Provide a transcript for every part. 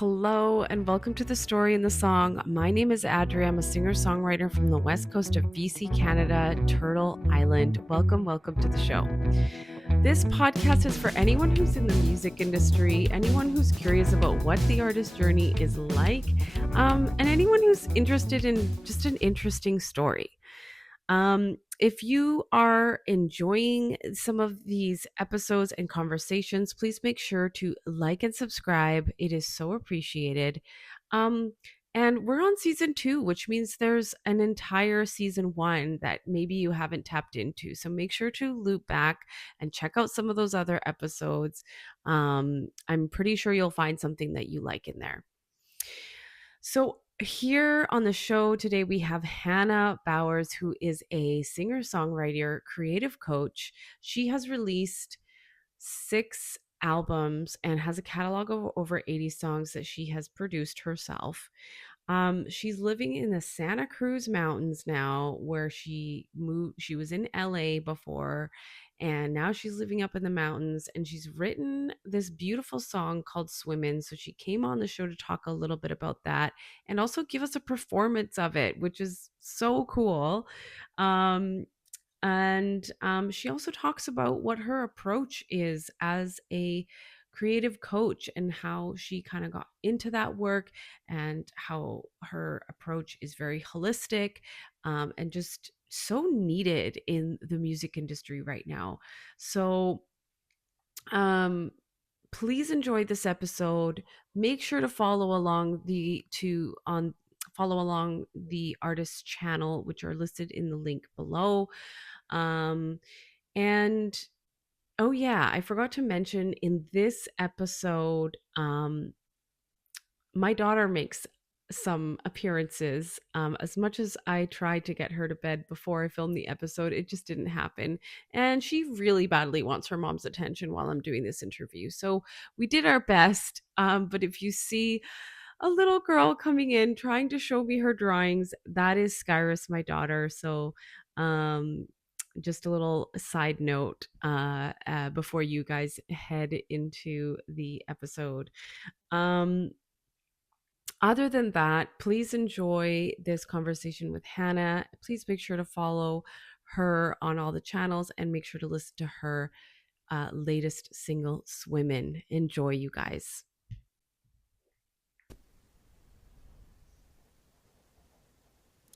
Hello and welcome to The Story and the Song. My name is Adria. I'm a singer-songwriter from the west coast of BC, Canada, Turtle Island. Welcome to the show. This podcast is for anyone who's in the music industry, anyone who's curious about what the artist journey is like, and anyone who's interested in just an interesting story. If you are enjoying some of these episodes and conversations, please make sure to like and subscribe. It is so appreciated. And we're on season 2, which means there's an entire season 1 that maybe you haven't tapped into. So make sure to loop back and check out some of those other episodes. I'm pretty sure you'll find something that you like in there. So here on the show today, we have Hannah Bowers, who is a singer-songwriter, creative coach. She has released 6 albums and has a catalog of over 80 songs that she has produced herself. She's living in the Santa Cruz Mountains now, where she moved. She was in LA before, and now she's living up in the mountains, and she's written this beautiful song called Swimmin'. So she came on the show to talk a little bit about that and also give us a performance of it, which is so cool. And she also talks about what her approach is as a creative coach and how she kind of got into that work and how her approach is very holistic, and just so needed in the music industry right now. So please enjoy this episode. Make sure to follow along the artist's channel, which are listed in the link below. And oh yeah, I forgot to mention in this episode, my daughter makes some appearances. As much as I tried to get her to bed before I filmed the episode, it just didn't happen. And she really badly wants her mom's attention while I'm doing this interview. So we did our best. But if you see a little girl coming in trying to show me her drawings, that is Skyrus, my daughter. So just a little side note before you guys head into the episode. Other than that, please enjoy this conversation with Hannah. Please make sure to follow her on all the channels and make sure to listen to her latest single, Swimmin'. Enjoy, you guys.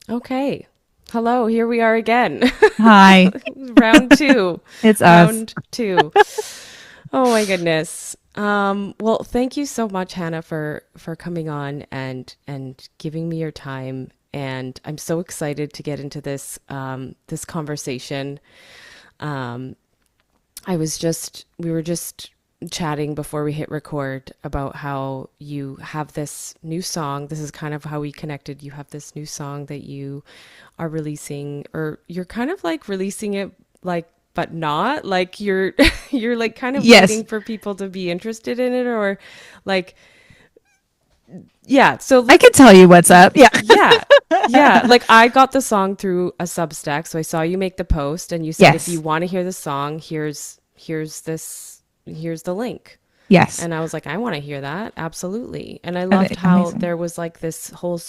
Okay. Hello, here we are again. Hi. Round 2. It's Round us. 2. Oh my goodness. Well, thank you so much, Hannah, for coming on and giving me your time. And I'm so excited to get into this this conversation. We were just chatting before we hit record about how you have this new song. This is kind of how we connected. You have this new song that you are releasing, or you're kind of like releasing it, like, but not like you're you're like kind of Yes. waiting for people to be interested in it, or like, yeah. So I can tell you what's up. Yeah. yeah, like I got the song through a Substack, so I saw you make the post and you said, if you Yes. want to hear the song, here's the link. Yes. And I was like, I want to hear that. Absolutely. And I Okay, loved how amazing. there was like this whole,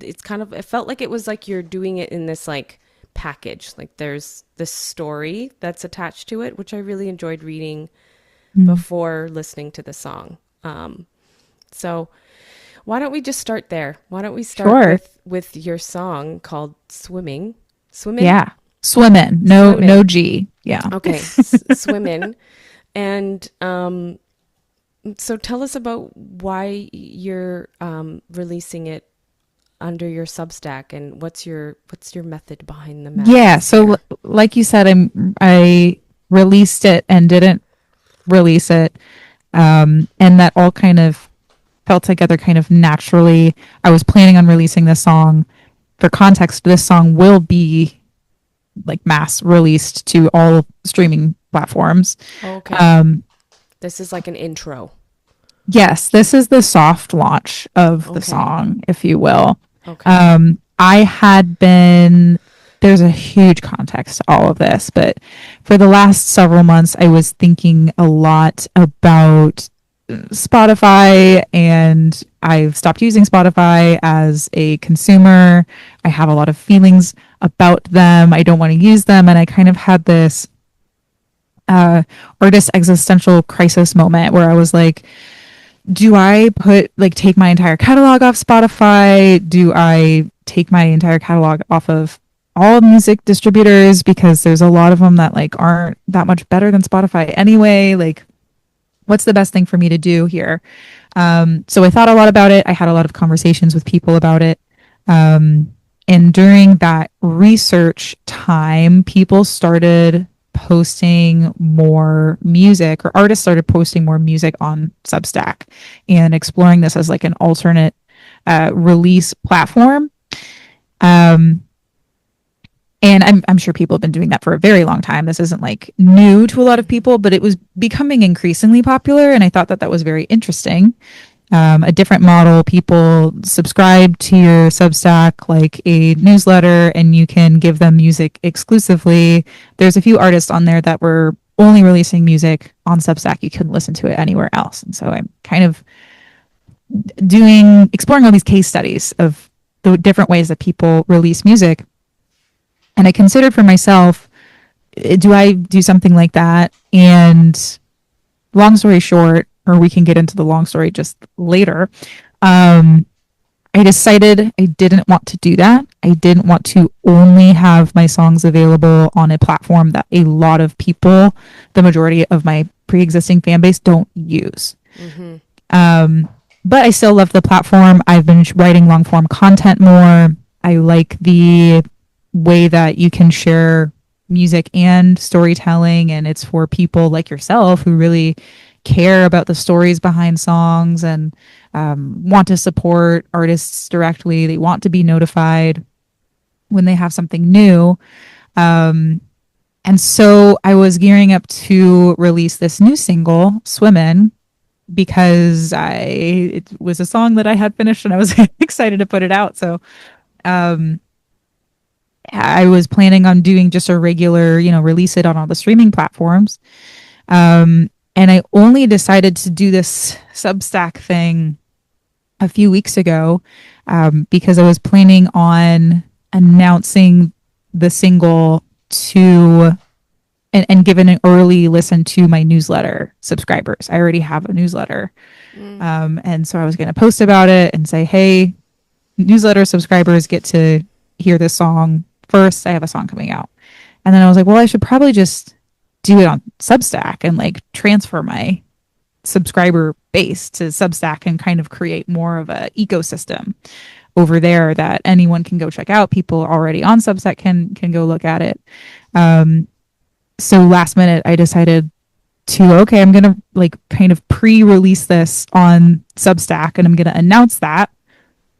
it felt like it was like you're doing it in this like package. Like there's this story that's attached to it, which I really enjoyed reading Mm. before listening to the song. So why don't we just start there? Why don't we start Sure. with your song called Swimmin'? Yeah. Swimmin'. No, Swimmin'. no G. Yeah. Okay. Swimmin'. And so tell us about why you're releasing it under your Substack, and what's your method behind the Yeah. madness So here? like you said, I released it and didn't release it. And that all kind of fell together kind of naturally. I was planning on releasing this song. For context, this song will be like mass released to all streaming platforms. Okay. This is like an intro. Yes, this is the soft launch of the Okay. song, if you will. Okay. I had been, there's a huge context to all of this, but for the last several months, I was thinking a lot about Spotify, and I've stopped using Spotify as a consumer. I have a lot of feelings about them. I don't want to use them. And I kind of had this artist existential crisis moment where I was like, do I take my entire catalog off Spotify? Do I take my entire catalog off of all music distributors? Because there's a lot of them that like aren't that much better than Spotify anyway. Like, what's the best thing for me to do here? So I thought a lot about it. I had a lot of conversations with people about it. And during that research time, people started posting more music, or artists started posting more music on Substack and exploring this as like an alternate release platform. Um, and I'm sure people have been doing that for a very long time. This isn't like new to a lot of people, but it was becoming increasingly popular. And I thought that that was very interesting. A different model. People subscribe to your Substack like a newsletter, and you can give them music exclusively. There's a few artists on there that were only releasing music on Substack. You couldn't listen to it anywhere else. And so I'm kind of exploring all these case studies of the different ways that people release music. And I considered for myself, do I do something like that? And long story short, or we can get into the long story just later, I decided I didn't want to do that. I didn't want to only have my songs available on a platform that a lot of people, the majority of my pre-existing fan base, don't use. Mm-hmm. But I still love the platform. I've been writing long form content more. I like the way that you can share music and storytelling, and it's for people like yourself who really care about the stories behind songs and want to support artists directly. They want to be notified when they have something new. And so I was gearing up to release this new single, Swimmin', because it was a song that I had finished and I was excited to put it out. So I was planning on doing just a regular, release it on all the streaming platforms. And I only decided to do this Substack thing a few weeks ago because I was planning on announcing the single to and given an early listen to my newsletter subscribers. I already have a newsletter. And so I was going to post about it and say, hey, newsletter subscribers get to hear this song first. I have a song coming out. And then I was like, well, I should probably just do it on Substack and like transfer my subscriber base to Substack and kind of create more of a ecosystem over there that anyone can go check out. People already on Substack can go look at it. So last minute I decided okay, I'm going to like kind of pre-release this on Substack, and I'm going to announce that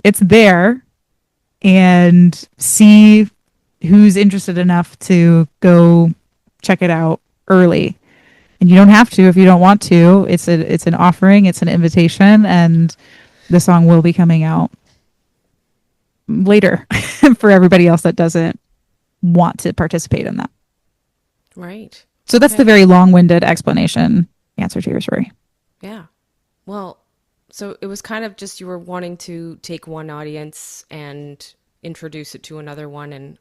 it's there and see who's interested enough to go check it out early. And you don't have to if you don't want to. It's an offering, it's an invitation, and the song will be coming out later for everybody else that doesn't want to participate in that. Right. So that's the very long-winded explanation answer to your story. Yeah. Well, so it was kind of just you were wanting to take one audience and introduce it to another one and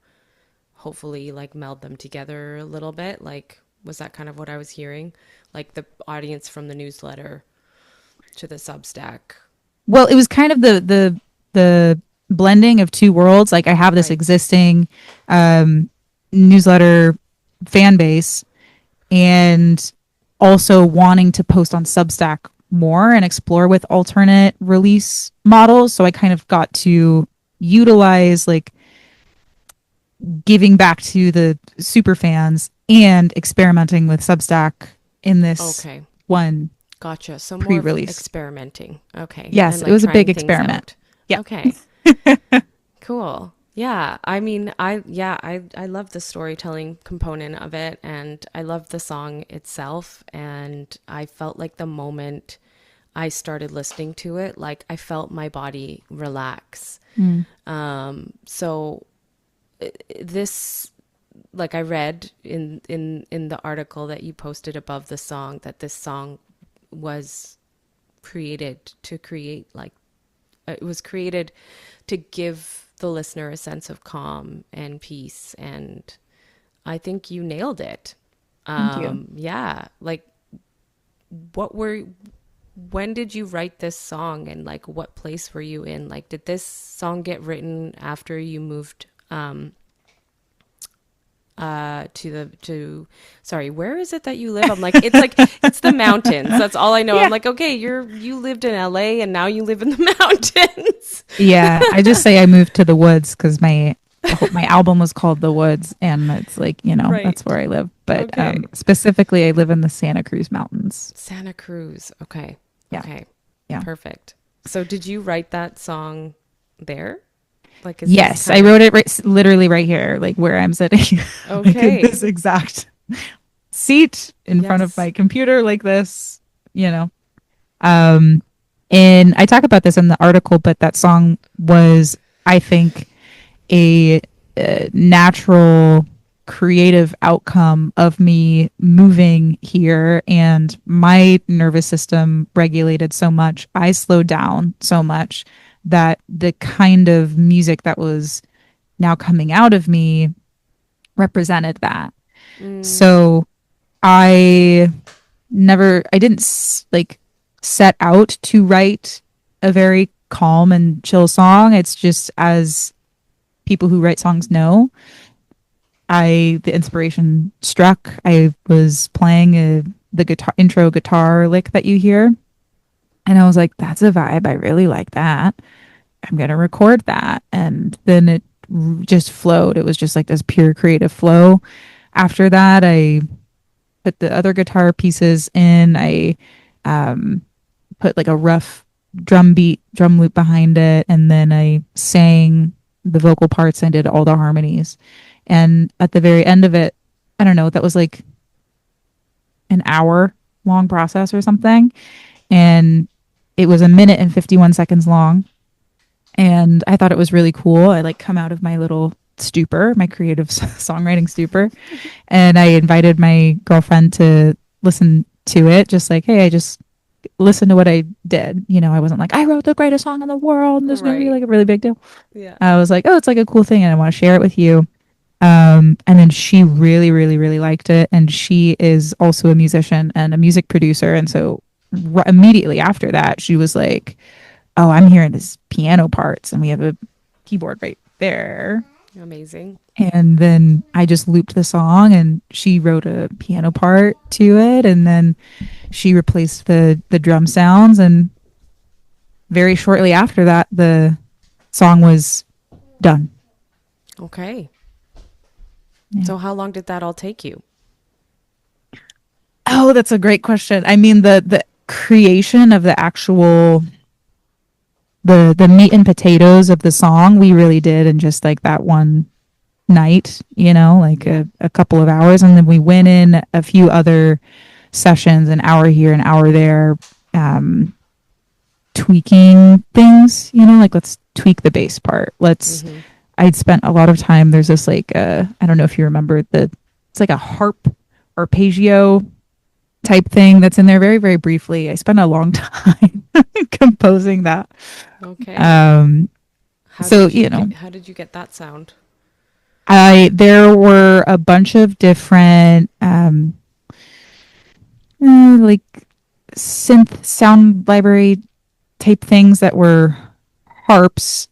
hopefully like meld them together a little bit. Like, was that kind of what I was hearing? Like the audience from the newsletter to the Substack. Well, it was kind of the blending of two worlds. Like I have this existing newsletter fan base and also wanting to post on Substack more and explore with alternate release models. So I kind of got to utilize like giving back to the super fans and experimenting with Substack in this one. Gotcha. So pre-release. More of experimenting. Okay. Yes, it was a big experiment. Yeah. Okay. Cool. Yeah. I mean, I love the storytelling component of it, and I love the song itself. And I felt like the moment I started listening to it, like I felt my body relax. So this, like I read in the article that you posted above the song, that this song was created to create like it was created to give the listener a sense of calm and peace, and I think you nailed it. Thank you. Yeah, like what were when did you write this song, and like what place were you in? Like did this song get written after you moved to sorry, where is it that you live? I'm like it's the mountains. That's all I know. Yeah. I'm like, okay, you lived in LA and now you live in the mountains. Yeah, I just say I moved to the woods because my album was called The Woods, and it's like, Right. that's where I live. But Okay. specifically, I live in the Santa Cruz Mountains. Santa Cruz. Okay. Yeah, Okay. yeah. Perfect. So did you write that song there? Like, is this Yes, I kind of wrote it literally right here, like where I'm sitting, like in okay? this exact seat in front of Yes. my computer, like this, you know. Um, and I talk about this in the article, but that song was, I think, a, natural creative outcome of me moving here, and my nervous system regulated so much. I slowed down so much that the kind of music that was now coming out of me represented that. Mm, So I didn't like set out to write a very calm and chill song. It's just, as people who write songs know, the inspiration struck. I was playing the intro guitar lick that you hear, and I was like, that's a vibe. I really like that. I'm going to record that. And then it just flowed. It was just like this pure creative flow. After that, I put the other guitar pieces in. I um, put like a rough drum loop behind it. And then I sang the vocal parts and did all the harmonies. And at the very end of it, I don't know, that was like an hour long process or something. And it was a minute and 51 seconds long. And I thought it was really cool. I like come out of my little stupor, my creative songwriting stupor, and I invited my girlfriend to listen to it. Just like, hey, I just listened to what I did. I wasn't like, I wrote the greatest song in the world, and this is gonna be right. like a really big deal. Yeah. I was like, oh, it's like a cool thing, and I want to share it with you. And then she really, really, really liked it, and she is also a musician and a music producer, and so immediately after that, she was like, oh, I'm hearing this piano parts, and we have a keyboard right there. Amazing. And then I just looped the song, and she wrote a piano part to it, and then she replaced the drum sounds, and very shortly after that, the song was done. Okay. Yeah. So how long did that all take you? Oh, that's a great question. I mean, the creation of the actual the meat and potatoes of the song, we really did in just like that one night, like Yeah. a couple of hours. And then we went in a few other sessions, an hour here, an hour there, tweaking things, like let's tweak the bass part. Mm-hmm. I'd spent a lot of time. There's this like, I don't know if you remember it's like a harp arpeggio type thing that's in there very, very briefly. I spent a long time composing that. Okay. So, How did you get that sound? there were a bunch of different, like synth sound library type things that were harps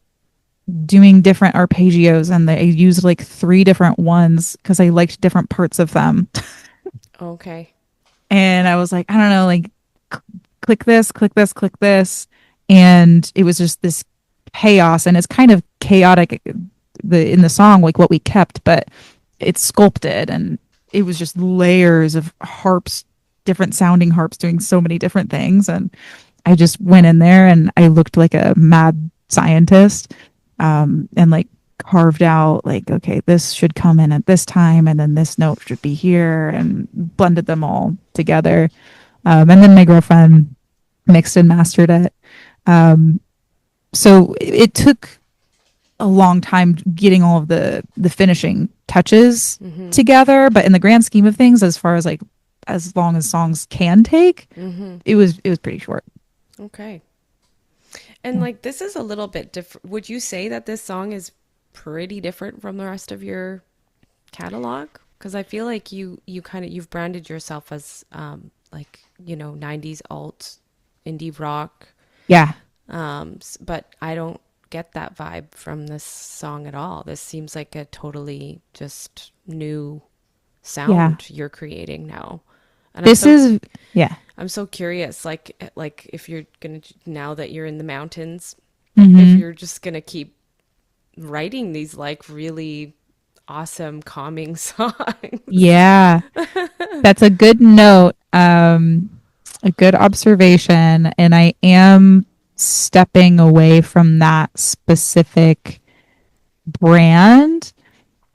doing different arpeggios, and I used like three different ones because I liked different parts of them. Okay. And I was like, I don't know, like click this, click this, click this. And it was just this chaos, and it's kind of chaotic in the song, like what we kept, but it's sculpted, and it was just layers of harps, different sounding harps doing so many different things. And I just went in there and I looked like a mad scientist, and like carved out like, okay, this should come in at this time, and then this note should be here, and blended them all together. And then my girlfriend mixed and mastered it. So it took a long time getting all of the finishing touches Mm-hmm. together, but in the grand scheme of things, as far as like as long as songs can take, Mm-hmm. it was pretty short. Okay. And like this is a little bit different. Would you say that this song is pretty different from the rest of your catalog? Because I feel like you kind of you've branded yourself as like, you know, 90s alt indie rock. Yeah. But I don't get that vibe from this song at all. This seems like a totally just new Yeah. sound you're creating now. And This is, yeah. I'm so curious, like if you're gonna, now that you're in the mountains, if Hmm. you're just gonna keep writing these like really awesome calming songs. Yeah. That's a good note. A good observation. And I am stepping away from that specific brand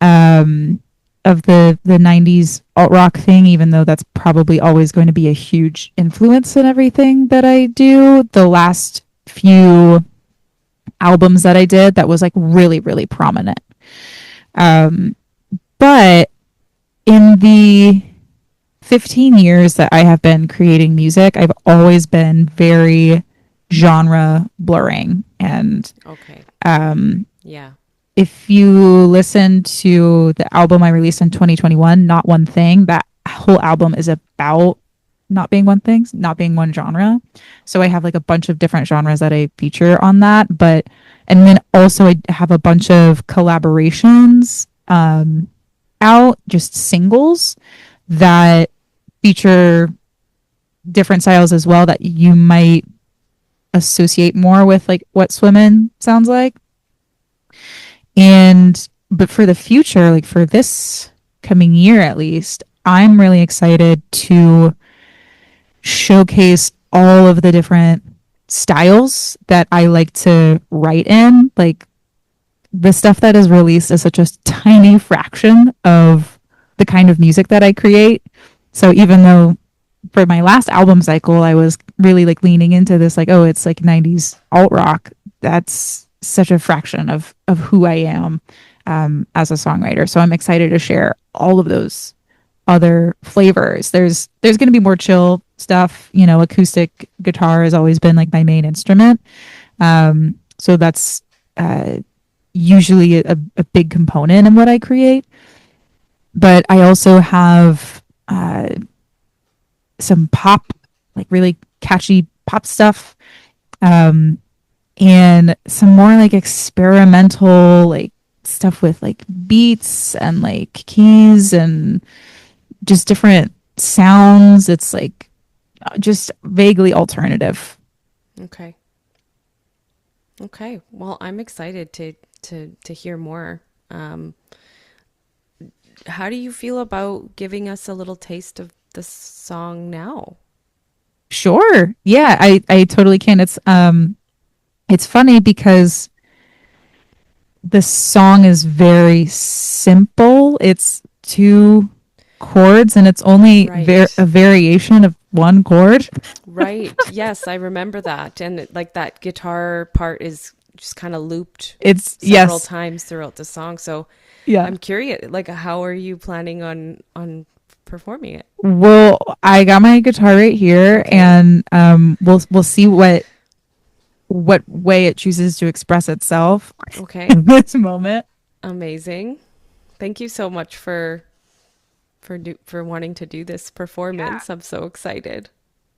um, of the 90s alt rock thing, even though that's probably always going to be a huge influence in everything that I do. The last few albums that I did, that was like really, really prominent. Um, but in the 15 years that I have been creating music, I've always been very genre blurring. And Okay. um, Yeah. if you listen to the album I released in 2021, Not One Thing, that whole album is about not being one thing, not being one genre. So I have like a bunch of different genres that I feature on that. But, and then also I have a bunch of collaborations out, just singles that feature different styles as well that you might associate more with like what Swimmin' sounds like. And but for the future, like for this coming year at least, I'm really excited to showcase all of the different styles that I like to write in. Like the stuff that is released is such a tiny fraction of the kind of music that I create. So even though for my last album cycle, I was really like leaning into this, like, oh, it's like 90s alt rock. That's such a fraction of who I am as a songwriter. So I'm excited to share all of those other flavors. There's going to be more chill stuff. You know, acoustic guitar has always been like my main instrument. So that's usually a big component in what I create. But I also have some pop, like really catchy pop stuff, um, and some more like experimental, like stuff with like beats and like keys and just different sounds. It's like just vaguely alternative. Okay. Okay. Well, I'm excited to hear more. Um, how do you feel about giving us a little taste of the song now? Sure. Yeah, I totally can. It's funny because the song is very simple. It's two chords and it's only Right. a variation of one chord. Right. Yes, I remember that. And like that guitar part is just kind of looped It's several yes. times throughout the song. So Yeah. I'm curious, like how are you planning on performing it? Well, I got my guitar right here Okay. and we'll see what way it chooses to express itself Okay. in this moment. Amazing. Thank you so much for wanting to do this Yeah. performance. I'm so excited.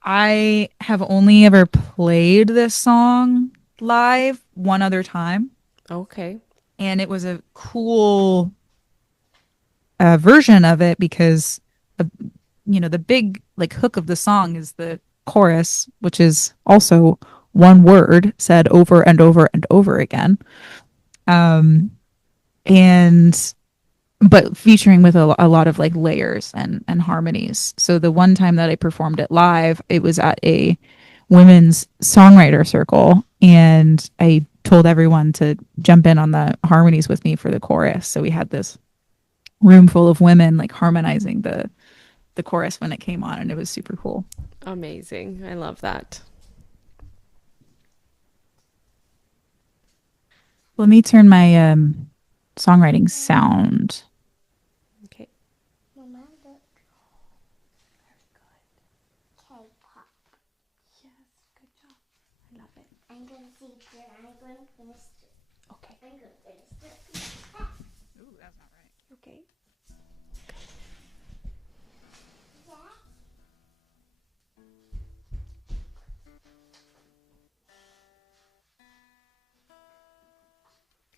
I have only ever played this song live one other time, Okay. and it was a cool version of it because uh, the big like hook of the song is the chorus, which is also one word said over and over and over again. Um, and but featuring with a lot of like layers and harmonies. So the one time that I performed it live, it was at a women's songwriter circle, and I told everyone to jump in on the harmonies with me for the chorus. So we had this room full of women like harmonizing the chorus when it came on, and it was super cool. Amazing. I love that. Let me turn my songwriting sound. Okay. K-pop. Yes, good job. going to finish this. Okay. I'm going to finish this. Ooh, that's not right. Okay. Yeah.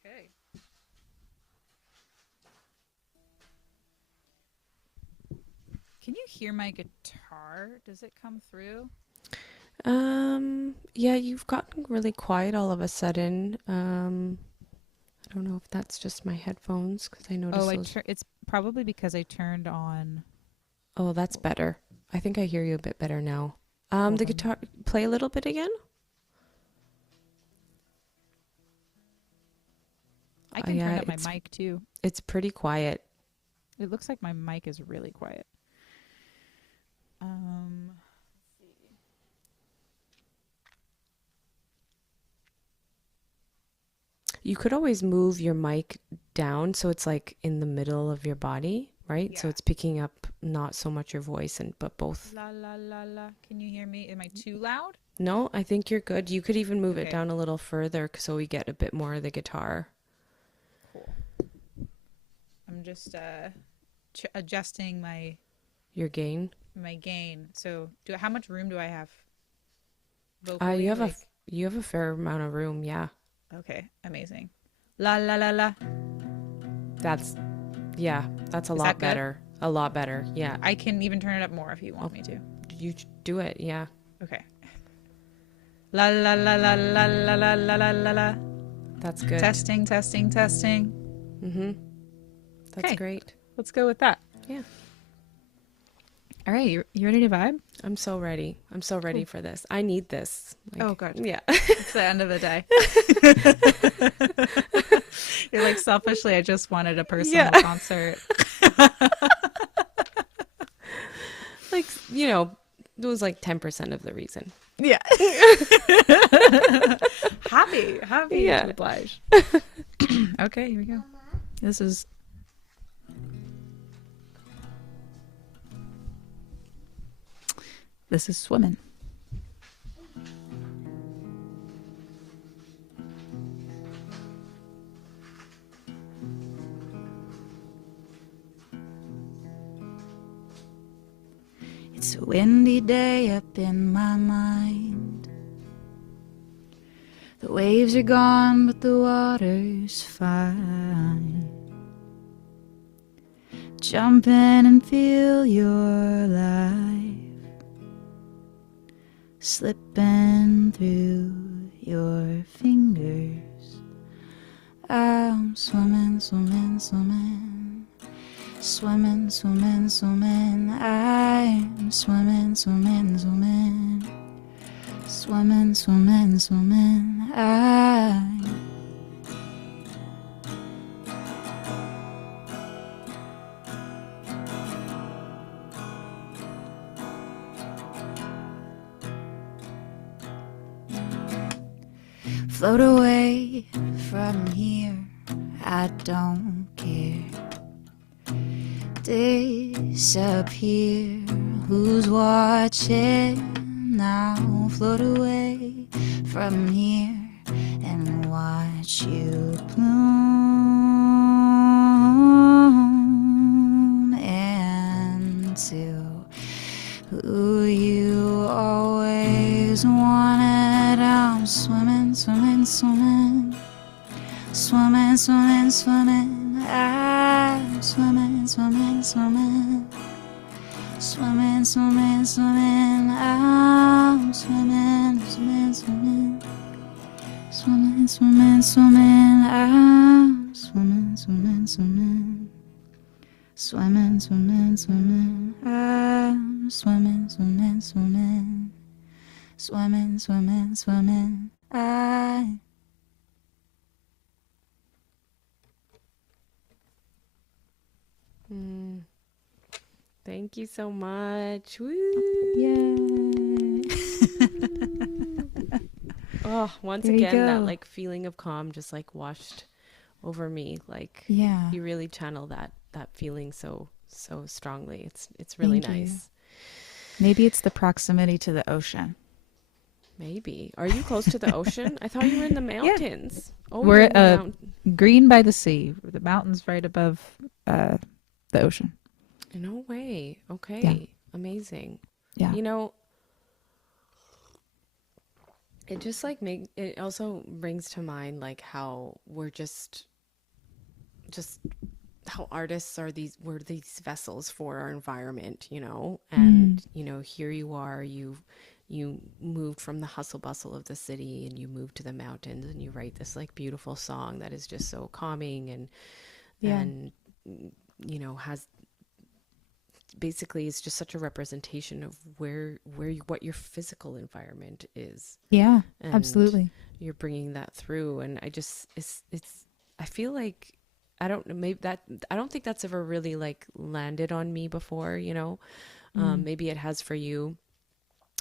Okay. Can you hear my guitar? Does it come through? Yeah, you've gotten really quiet all of a sudden. I don't know if that's just my headphones because I noticed Oh, those. it's probably because I turned on. Oh, that's better. I think I hear you a bit better now. Hold The on. guitar, play a little bit again. I can yeah, turn up my mic too. It's pretty quiet. It looks like my mic is really quiet. Let's see. You could always move your mic down so it's like in the middle of your body, right? So Yeah. it's picking up not so much your voice but both. La la la la. Can you hear me? Am I too loud? No, I think you're good. You could even move it Okay. down a little further so we get a bit more of the guitar. Cool. I'm just adjusting Your gain. my gain. So, how much room do I have? You Vocally, have you have a fair amount of room, yeah. Okay, amazing. La la la la. That's a Is lot that good? better. A lot better. Yeah. I can even turn it up more if you want me to. You do it, yeah. Okay. La la la la la la la la la la la. That's good. Testing, testing, testing. Mhm. That's Okay. great. Let's go with that. Yeah. All right, you ready to vibe? I'm so ready. I'm so ready for this. I need this. Oh, good. Yeah. It's the end of the day. You're like, selfishly, I just wanted a personal concert. Like, it was like 10% of the reason. Yeah. happy Yeah. to oblige. Okay, here we go. This is swimming. It's a windy day up in my mind. The waves are gone, but the water's fine. Jump in and feel your life slipping through your fingers. I'm swimming, swimming, swimming. Swimming, swimming, swimming. I'm swimming, swimming, swimming. Swimming, swimming, swimming. Float away from here, I don't care. Disappear, who's watching now? Float away from here and watch you bloom into who you always wanted. I'm swimming, swimming, swimming. Swimming, swimming, swimming. I'm swimming, swimming, swimming. Swimming, swimming, swimming. I'm swimming, swimming, swimming. Swimming, swimming, swimming. I'm swimming, swimming, swimming. Swimming, swimming, swimming. I'm swimming, swimming, swimming. Swimming, swimming, swimming. Thank you so much. Woo! Yay! Oh, once There you again, that go. like feeling of calm just like washed over me. Like Yeah. you really channel that feeling so strongly. It's really Thank you. nice. Maybe it's the proximity to the ocean. Maybe. Are you close to the ocean? I thought you were in the mountains. Oh, We're you're in the mountain. green by the sea. The mountains right above the ocean. No way. Yeah. Okay. Amazing. Yeah. You know, it just like it also brings to mind like how we're just how artists are we're these vessels for our environment, Mm. and here you are, you moved from the hustle bustle of the city and you moved to the mountains and you write this like beautiful song that is just so calming Yeah. and has basically it's just such a representation of what your physical environment is, Yeah. and Absolutely. you're bringing that through. And I just it's I feel like I don't know, maybe that I don't think that's ever really like landed on me before, Mm. maybe it has for you,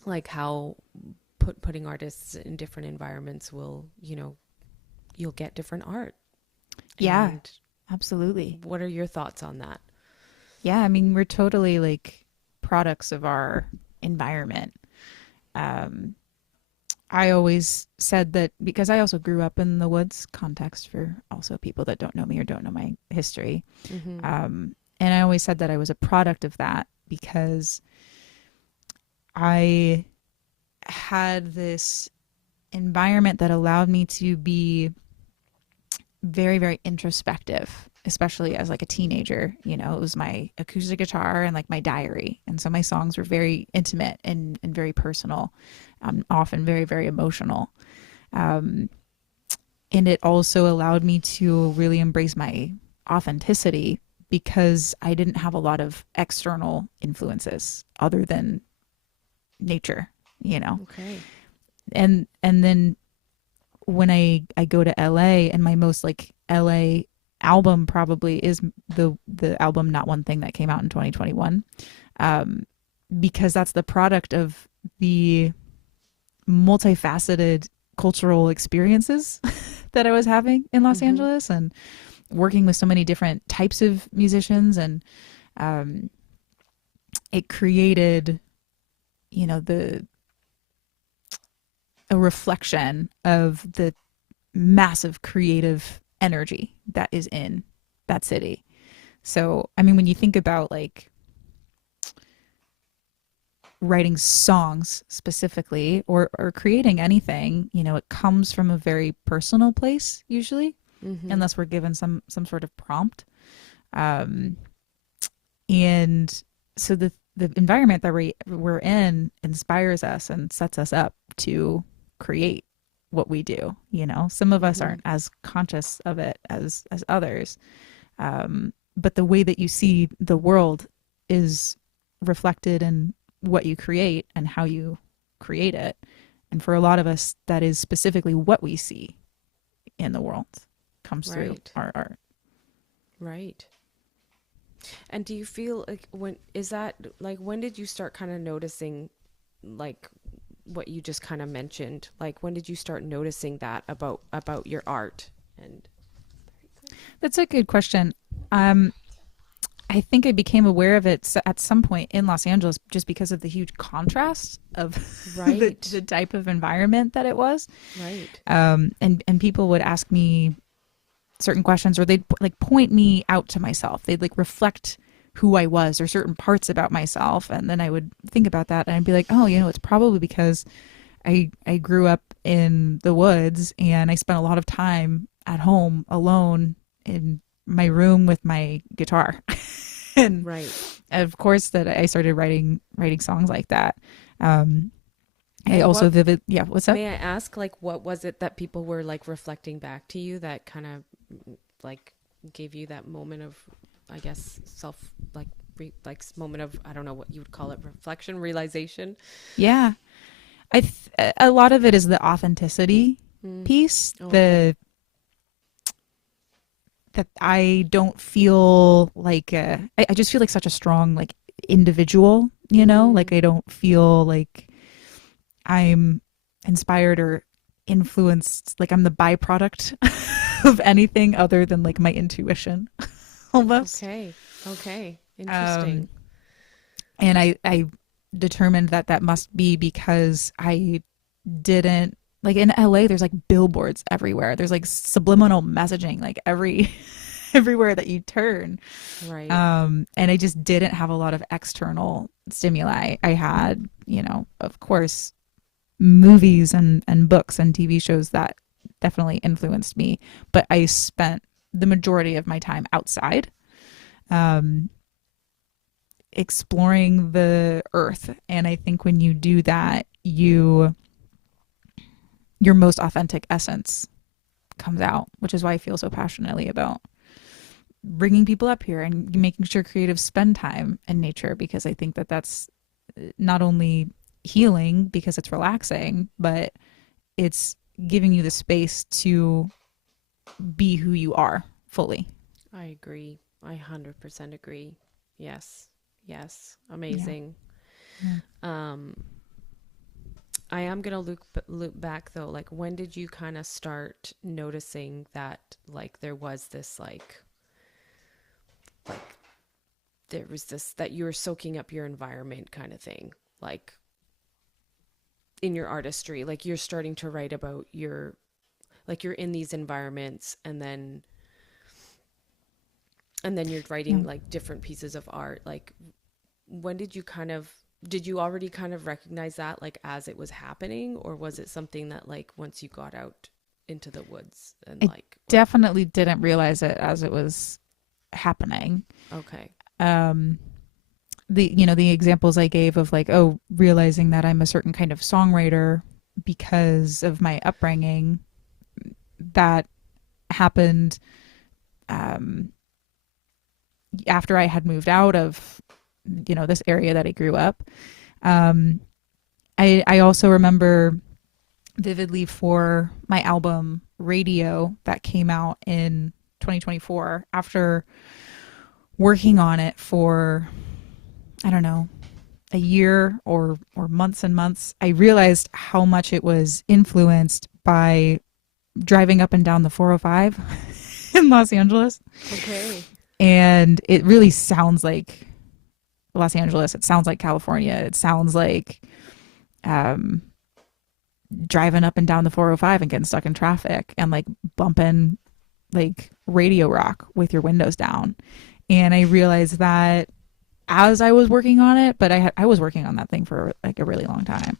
like how putting artists in different environments will, you'll get different art. Yeah. And Absolutely. what are your thoughts on that? Yeah. I mean, we're totally like products of our environment. Um, I always said that because I also grew up in the woods, context for also people that don't know me or don't know my history. Mm-hmm. And I always said that I was a product of that because I had this environment that allowed me to be very, very introspective, especially as like a teenager. It was my acoustic guitar and like my diary. And so my songs were very intimate and very personal, often very, very emotional. Um, and it also allowed me to really embrace my authenticity because I didn't have a lot of external influences other than nature. Okay. And then when I go to LA, and my most like LA album probably is the album Not One Thing that came out in 2021, because that's the product of the multifaceted cultural experiences that I was having in Los Mm-hmm. Angeles and working with so many different types of musicians, and it created the a reflection of the massive creative energy that is in that city. So, I mean, when you think about like writing songs specifically or creating anything, it comes from a very personal place usually, Mm-hmm. unless we're given some sort of prompt. Um, and so the environment that we're in inspires us and sets us up to create what we do. Some of us Mm-hmm. aren't as conscious of it as others, but the way that you see the world is reflected in what you create and how you create it. And for a lot of us, that is specifically what we see in the world comes through Right. our art. Right. And do you feel like when did you start kind of noticing like what you just kind of mentioned? Like when did you start noticing that about your art? And That's a good question. I think I became aware of it at some point in Los Angeles just because of the huge contrast of Right. the type of environment that it was. Right. And people would ask me certain questions, or they'd like point me out to myself. They'd like reflect who I was or certain parts about myself. And then I would think about that and I'd be like, oh, it's probably because I grew up in the woods and I spent a lot of time at home alone in my room with my guitar. And Right. of course that I started writing songs like that. I And also what's up? may I ask, like, what was it that people were like reflecting back to you that kind of like gave you that moment of, I guess, self moment of, I don't know what you would call it, reflection, realization? Yeah. A lot of it is the authenticity piece, Okay. that I don't feel like I just feel like such a strong like individual, like I don't feel like I'm inspired or influenced, like I'm the byproduct of anything other than like my intuition almost. Okay. Interesting. And I determined that must be because I didn't, like in LA there's like billboards everywhere. There's like subliminal messaging like everywhere that you turn. Right. And I just didn't have a lot of external stimuli. I had, of course, movies and books and TV shows that definitely influenced me, but I spent the majority of my time outside, um, exploring the earth. And I think when you do that, your most authentic essence comes out, which is why I feel so passionately about bringing people up here and making sure creatives spend time in nature, because I think that that's not only healing because it's relaxing, but it's giving you the space to be who you are fully. I agree. I 100% agree. Yes. Yes. Yeah. Amazing. Yeah. I am going to loop back though. Like, when did you kind of start noticing that, like, there was this, like there was this, that you were soaking up your environment kind of thing, like in your artistry, like you're starting to write about your, like you're in these environments, and then you're writing like different pieces of art. Like, when did you did you already kind of recognize that, like, as it was happening, or was it something that, like, once you got out into the woods and I definitely didn't realize it as it was happening. Okay. The examples I gave of, like, realizing that I'm a certain kind of songwriter because of my upbringing, that happened after I had moved out of this area that I grew up. I also remember vividly for my album Radio that came out in 2024, after working on it for, I don't know, a year or months and months, I realized how much it was influenced by driving up and down the 405 in Los Angeles. Okay. And it really sounds like Los Angeles. It sounds like California. It sounds like driving up and down the 405 and getting stuck in traffic and like bumping like radio rock with your windows down. And I realized that as I was working on it, but I was working on that thing for like a really long time.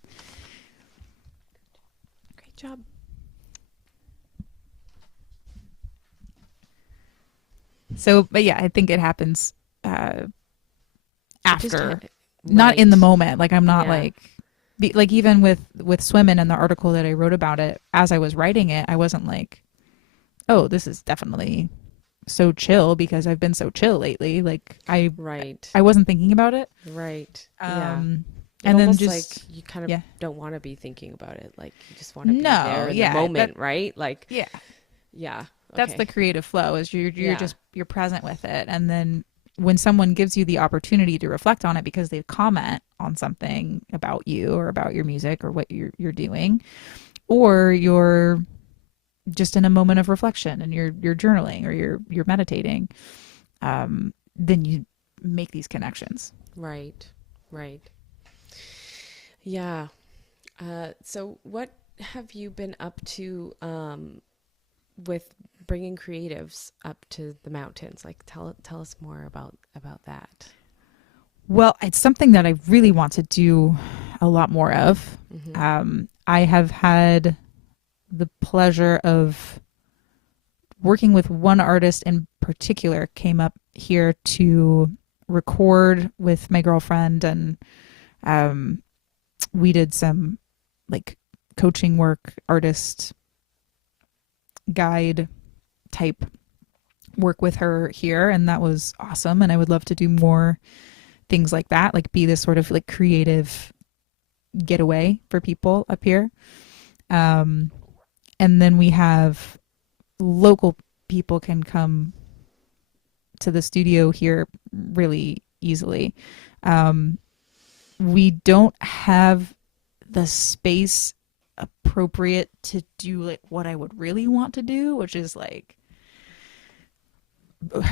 Great job. So, but yeah, I think it happens after, not Right. in the moment. Like, I'm not Yeah. like even with Swimmin' and the article that I wrote about it, as I was writing it, I wasn't like, oh, this is definitely so chill because I've been so chill lately. Like, Right. I wasn't thinking about it. Right. Yeah. And It then almost just like you kind of yeah. don't want to be thinking about it. Like, you just want to be No, there in yeah, the moment, right? Like, yeah, yeah. that's Okay. the creative flow, is you're Yeah. just, you're present with it. And then when someone gives you the opportunity to reflect on it because they comment on something about you or about your music or what you're doing, or you're just in a moment of reflection and you're journaling or you're meditating, then you make these connections. Right. Right. Yeah. So what have you been up to with bringing creatives up to the mountains? Like, tell us more about that. Well, it's something that I really want to do a lot more of. Mm-hmm. I have had the pleasure of working with one artist in particular, came up here to record with my girlfriend, and we did some like coaching work, artist guide type work with her here, and that was awesome. And I would love to do more things like that, like be this sort of like creative getaway for people up here. And then we have local people can come to the studio here really easily. We don't have the space appropriate to do like what I would really want to do, which is like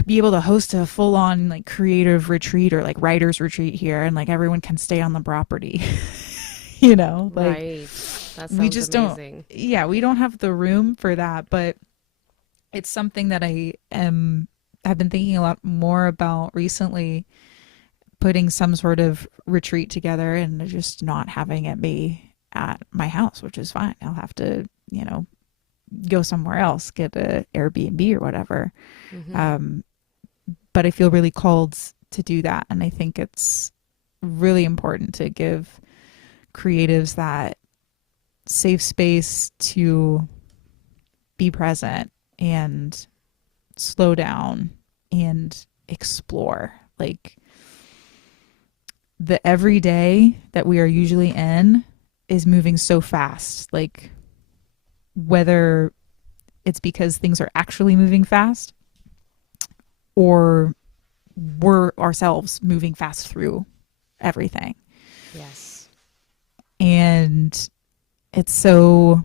be able to host a full-on like creative retreat or like writers retreat here, and like everyone can stay on the property. Like Right. That we sounds just don't, amazing. yeah, we don't have the room for that, but it's something that have been thinking a lot more about recently, putting some sort of retreat together and just not having it be at my house, which is fine. I'll have to, go somewhere else, get a Airbnb or whatever. Hmm. Um, but I feel really called to do that. And I think it's really important to give creatives that safe space to be present and slow down and explore. Like, the everyday that we are usually in is moving so fast. Like, whether it's because things are actually moving fast or we're ourselves moving fast through everything. Yes. And it's so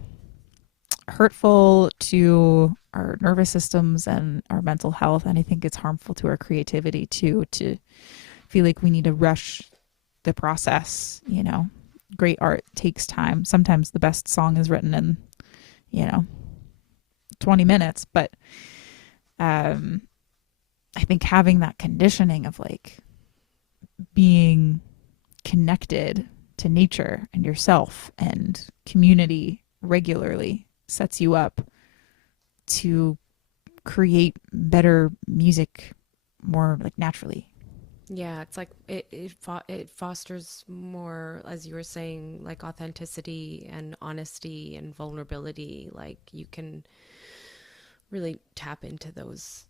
hurtful to our nervous systems and our mental health. And I think it's harmful to our creativity too, to feel like we need to rush the process. Great art takes time. Sometimes the best song is written in, you know, 20 minutes. But I think having that conditioning of like being connected to nature and yourself and community regularly sets you up to create better music more like naturally. Yeah, it's like it fosters more, as you were saying, like authenticity and honesty and vulnerability. Like you can really tap into those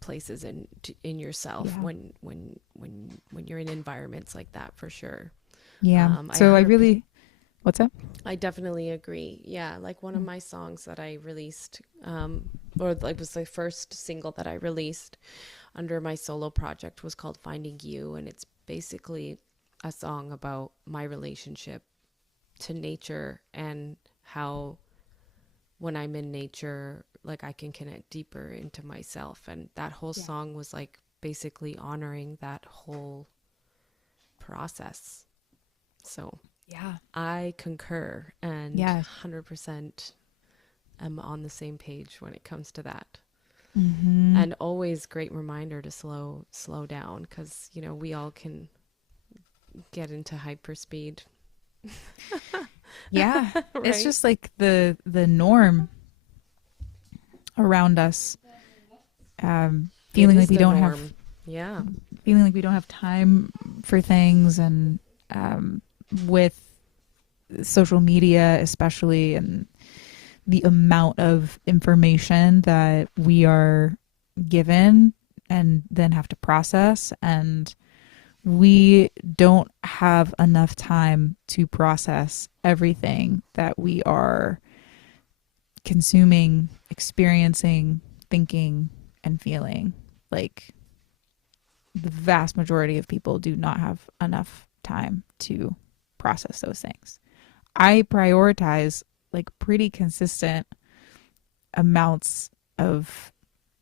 places in yourself Yeah. when you're in environments like that, for sure. Yeah. I So I 100 really, what's that? I definitely agree. Yeah, like one of my songs that I released, or like was the first single that I released under my solo project, was called Finding You, and it's basically a song about my relationship to nature and how when I'm in nature, like I can connect deeper into myself. And that whole Yeah. song was like basically honoring that whole process. So Yeah. I concur and Yeah. 100% am on the same page when it comes to that. Mm-hmm. And always great reminder to slow down, because we all can get into hyperspeed. Yeah. It's Right. just like the norm around us. It Feeling is like we the don't have norm. Yeah. feeling like we don't have time for things, and with social media especially, and the amount of information that we are given and then have to process, and we don't have enough time to process everything that we are consuming, experiencing, thinking, and feeling. Like, the vast majority of people do not have enough time to process those things. I prioritize like pretty consistent amounts of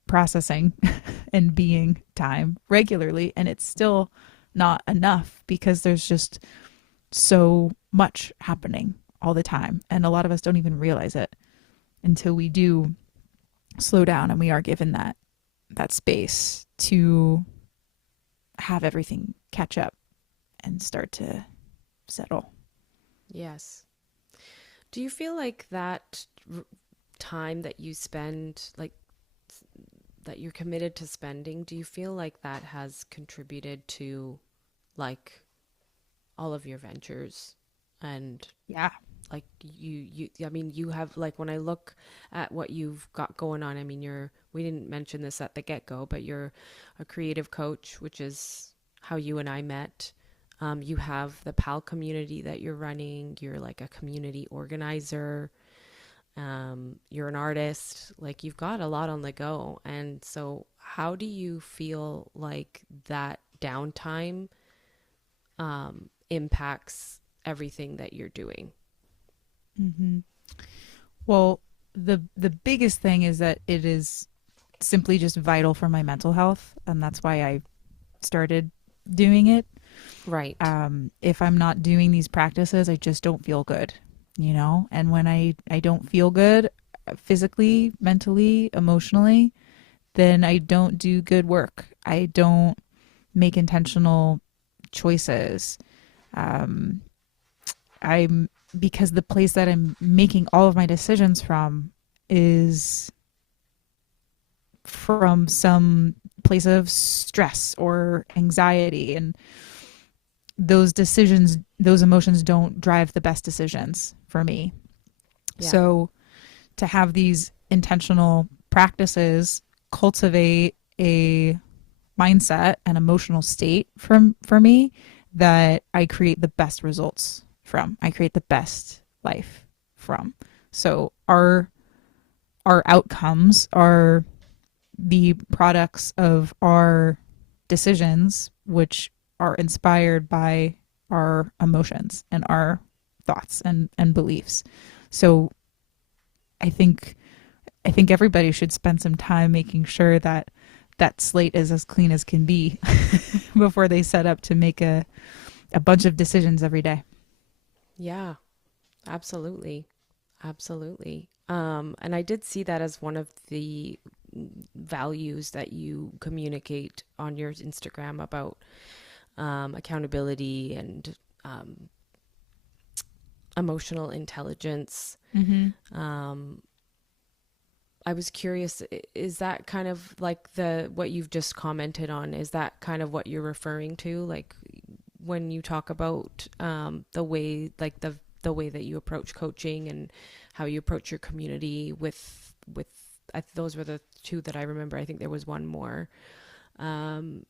processing and being time regularly, and it's still not enough because there's just so much happening all the time, and a lot of us don't even realize it until we do slow down and we are given that space to have everything catch up and start to settle. Yes. Do you feel like that time that you spend, like that you're committed to spending, do you feel like that has contributed to like all of your ventures? And Yeah. like I mean, you have, like, when I look at what you've got going on, I mean, we didn't mention this at the get-go, but you're a creative coach, which is how you and I met. You have the PAL community that you're running. You're like a community organizer. You're an artist. Like, you've got a lot on the go. And so how do you feel like that downtime impacts everything that you're doing? Mm-hmm. Well, the biggest thing is that it is simply just vital for my mental health, and that's why I started doing it. Right. If I'm not doing these practices, I just don't feel good. And when I don't feel good physically, mentally, emotionally, then I don't do good work. I don't make intentional choices. Um, I'm because the place that I'm making all of my decisions from is from some place of stress or anxiety, and those emotions don't drive the best decisions for me. Yeah. So to have these intentional practices cultivate a mindset and emotional state for me that I create the best results from. I create the best life from. So our outcomes are the products of our decisions, which are inspired by our emotions and our thoughts and beliefs. So I think I think everybody should spend some time making sure that that slate is as clean as can be before they set up to make a bunch of decisions every day. Yeah, absolutely. Absolutely. And I did see that as one of the values that you communicate on your Instagram about accountability and um, emotional intelligence. Mm-hmm. Um, I was curious, is that kind of like the what you've just commented on? Is that kind of what you're referring to? Like when you talk about the way, like the way that you approach coaching and how you approach your community with those were the two that I remember. I think there was one more. Um,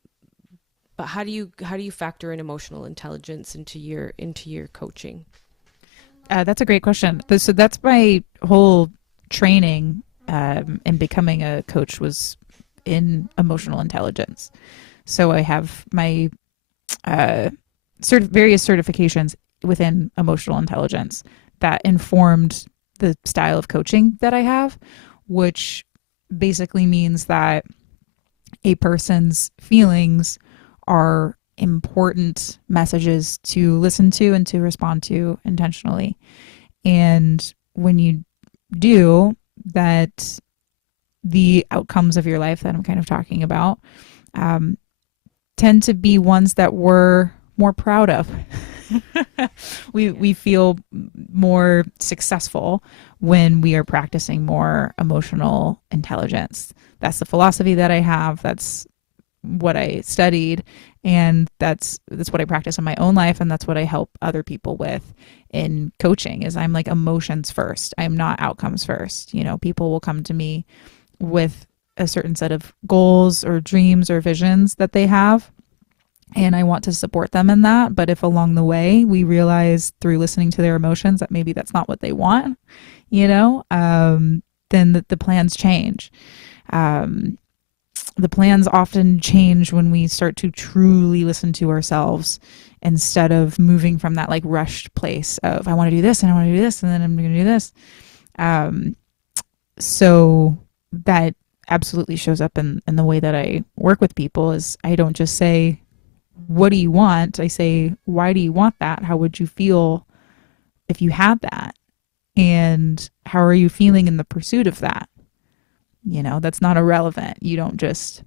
but how do you factor in emotional intelligence into your coaching? That's a great question. So that's my whole training in becoming a coach was in emotional intelligence. So I have my uh, various certifications within emotional intelligence that informed the style of coaching that I have, which basically means that a person's feelings are important messages to listen to and to respond to intentionally. And when you do that, the outcomes of your life that I'm kind of talking about um, tend to be ones that we're more proud of. We feel more successful when we are practicing more emotional intelligence. That's the philosophy that I have. That's what I studied, and that's what I practice in my own life, and that's what I help other people with in coaching. Is I'm like emotions first. I'm not outcomes first. People will come to me with a certain set of goals or dreams or visions that they have, and I want to support them in that. But if along the way we realize through listening to their emotions that maybe that's not what they want, then the plans change. Um, the plans often change when we start to truly listen to ourselves instead of moving from that like rushed place of I want to do this and I want to do this and then I'm going to do this. Um, so that absolutely shows up in the way that I work with people is I don't just say, what do you want? I say, why do you want that? How would you feel if you had that? And how are you feeling in the pursuit of that? That's not irrelevant. You don't just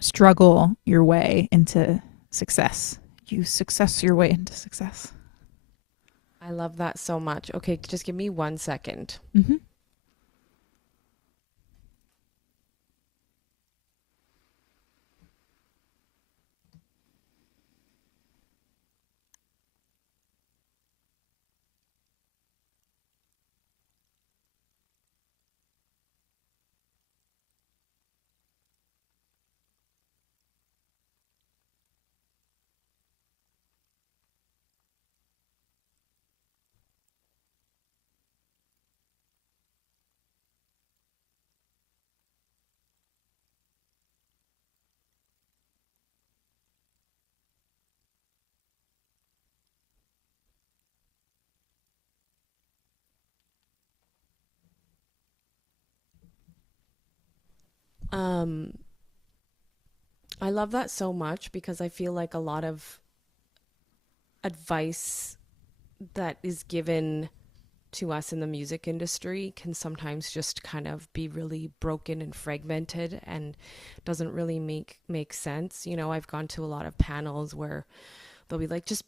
struggle your way into success. You success your way into success. I love that so much. Okay, just give me 1 second. Mm-hmm. Um, I love that so much because I feel like a lot of advice that is given to us in the music industry can sometimes just kind of be really broken and fragmented and doesn't really make sense. You know, I've gone to a lot of panels where they'll be like, just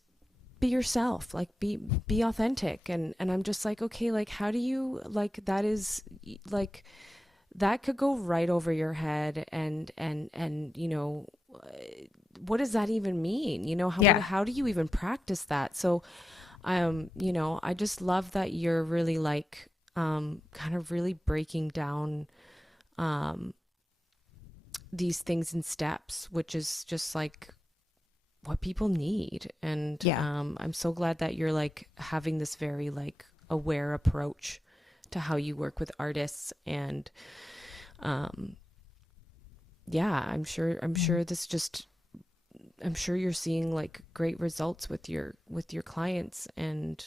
be yourself, like be authentic, and I'm just like, okay, like how do you, like, that is like, that could go right over your head, and you know, what does that even mean? You know, Yeah. how do you even practice that? So you know, I just love that you're really like kind of really breaking down these things in steps, which is just like what people need. And Yeah. I'm so glad that you're like having this very like aware approach to how you work with artists. And um yeah, I'm sure this just, I'm sure you're seeing like great results with your clients, and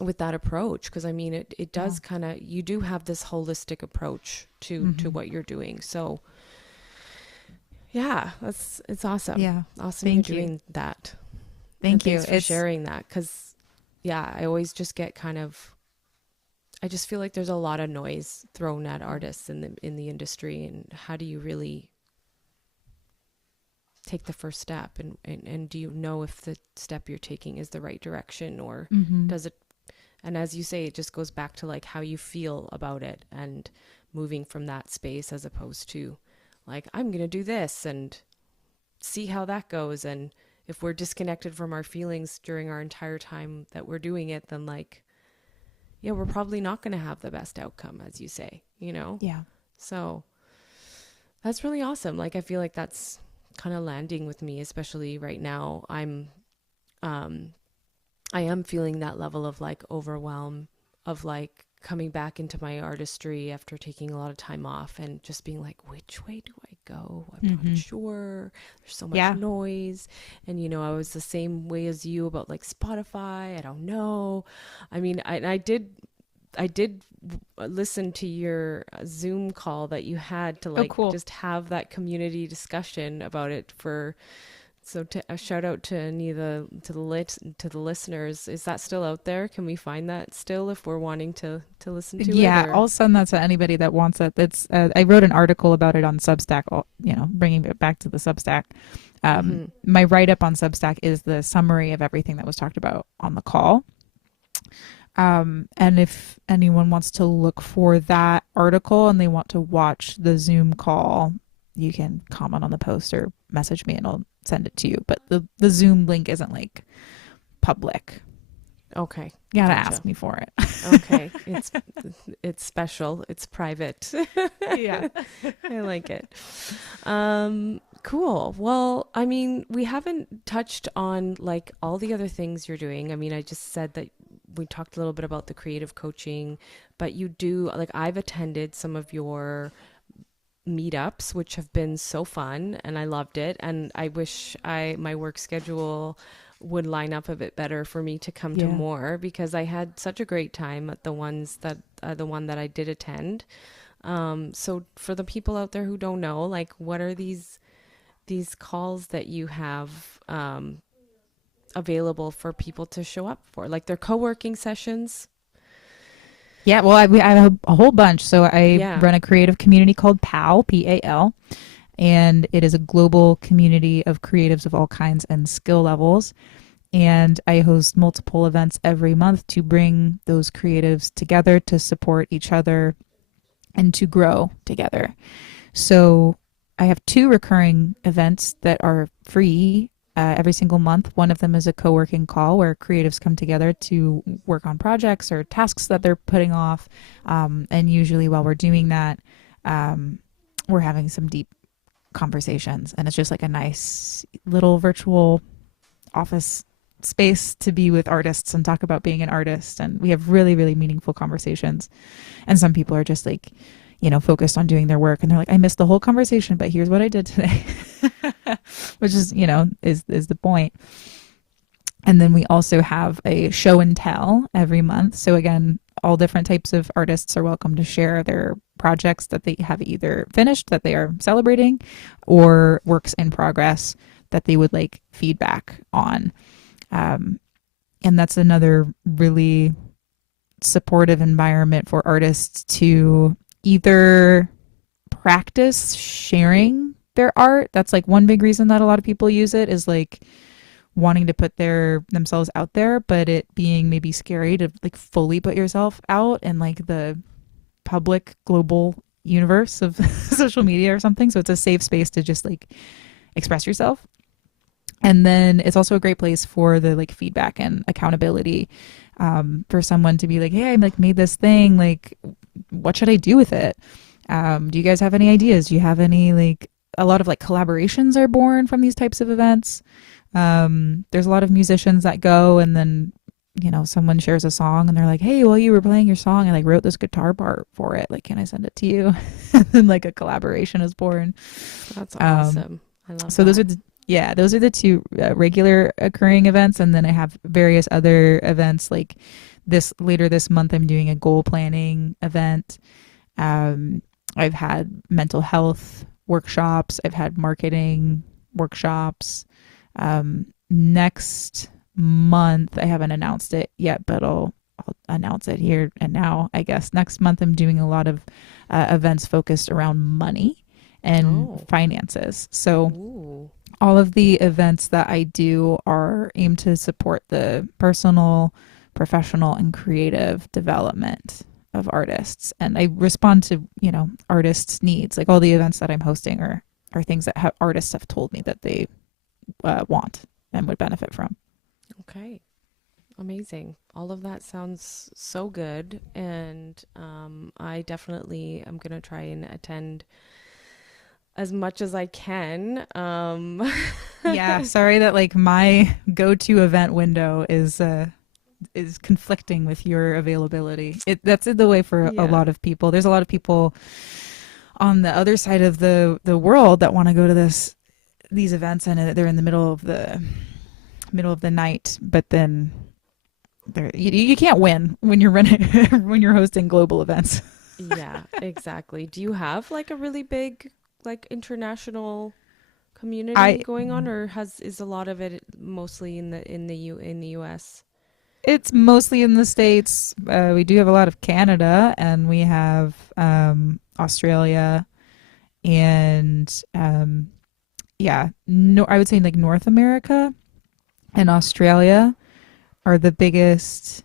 with that approach, because I mean it Yeah. does kind of, you do have this holistic approach to Hmm. what you're doing. So yeah, it's awesome. Yeah. Awesome you're Thank you. doing that. And Thank you. thanks for It's sharing that, because yeah, I always just get kind of, I just feel like there's a lot of noise thrown at artists in the industry, and how do you really take the first step, and do you know if the step you're taking is the right direction, or hmm does it, and as you say, it just goes back to like how you feel about it, and moving from that space, as opposed to like, I'm going to do this and see how that goes. And if we're disconnected from our feelings during our entire time that we're doing it, then like, yeah, we're probably not going to have the best outcome, as you say, you know? yeah. So that's really awesome. Like, I feel like that's kind of landing with me, especially right now. Um, I am feeling that level of like overwhelm, of like coming back into my artistry after taking a lot of time off, and just being like, which way do I go? I'm not Hmm. sure. There's so much Yeah. noise. And, you know, I was the same way as you about like Spotify. I don't know. I mean, I did listen to your Zoom call that you had to Oh, like cool. just have that community discussion about it. For so a shout out to any of the listeners. Is that still out there? Can we find that still if we're wanting to listen to it? Yeah, Or I'll send that to anybody that wants it. It's I wrote an article about it on Substack. Bringing it back to the Substack. mm-hmm. My write up on Substack is the summary of everything that was talked about on the call. And if anyone wants to look for that article and they want to watch the Zoom call, you can comment on the post or message me and I'll send it to you. But the Zoom link isn't like public. Okay, You gotta gotcha. ask me for it. Okay, it's special. It's private. Yeah. I like it. Cool. Well, I mean, we haven't touched on like all the other things you're doing. I mean, I just said that we talked a little bit about the creative coaching, but you do, like, I've attended some of your meetups, which have been so fun, and I loved it. And I wish my work schedule would line up a bit better for me to come to Yeah. more, because I had such a great time at the one that I did attend. So for the people out there who don't know, like, what are these calls that you have available for people to show up for? Like, they're co-working sessions? Yeah, well, I have a whole bunch. So I Yeah. run a creative community called PAL, PAL, and it is a global community of creatives of all kinds and skill levels. And I host multiple events every month to bring those creatives together to support each other and to grow together. So I have two recurring events that are free every single month. One of them is a co-working call where creatives come together to work on projects or tasks that they're putting off. And usually while we're doing that, we're having some deep conversations. And it's just like a nice little virtual office space to be with artists and talk about being an artist. And we have really, really meaningful conversations. And some people are just like, focused on doing their work. And they're like, I missed the whole conversation, but here's what I did today, which is, is the point. And then we also have a show and tell every month. So again, all different types of artists are welcome to share their projects that they have either finished, that they are celebrating, or works in progress that they would like feedback on. And that's another really supportive environment for artists to either practice sharing their art. That's like one big reason that a lot of people use it, is like wanting to put themselves out there, but it being maybe scary to like fully put yourself out in like the public global universe of social media or something. So it's a safe space to just like express yourself. And then it's also a great place for the like feedback and accountability, for someone to be like, hey, I like made this thing, like what should I do with it? Do you guys have any ideas? Do you have any, like, a lot of like collaborations are born from these types of events. There's a lot of musicians that go, and then someone shares a song and they're like, hey, while you were playing your song, I like wrote this guitar part for it, like can I send it to you? And then like a collaboration is born. That's awesome. I love So that. those are the two regular occurring events, and then I have various other events. Like later this month I'm doing a goal planning event. I've had mental health workshops, I've had marketing workshops. Next month, I haven't announced it yet, but I'll announce it here and now, I guess. Next month, I'm doing a lot of events focused around money and finances. So Ooh. all of the events that I do are aimed to support the personal, professional, and creative development of artists. And I respond to, artists' needs. Like all the events that I'm hosting are things that artists have told me that they want and would benefit from. Okay. Amazing. All of that sounds so good. And I definitely am going to try and attend as much as I can. Yeah, sorry that like my go-to event window is conflicting with your availability. That's the way for a Yeah. lot of people. There's a lot of people on the other side of the world that want to go to these events, and they're in the middle of the night, but then you can't win when you're running when you're hosting global events. Yeah, exactly. Do you have like a really big like international community I going on, or is a lot of it mostly in the US? It's mostly in the States. We do have a lot of Canada, and we have Australia, and yeah, no, I would say like North America and Australia are the biggest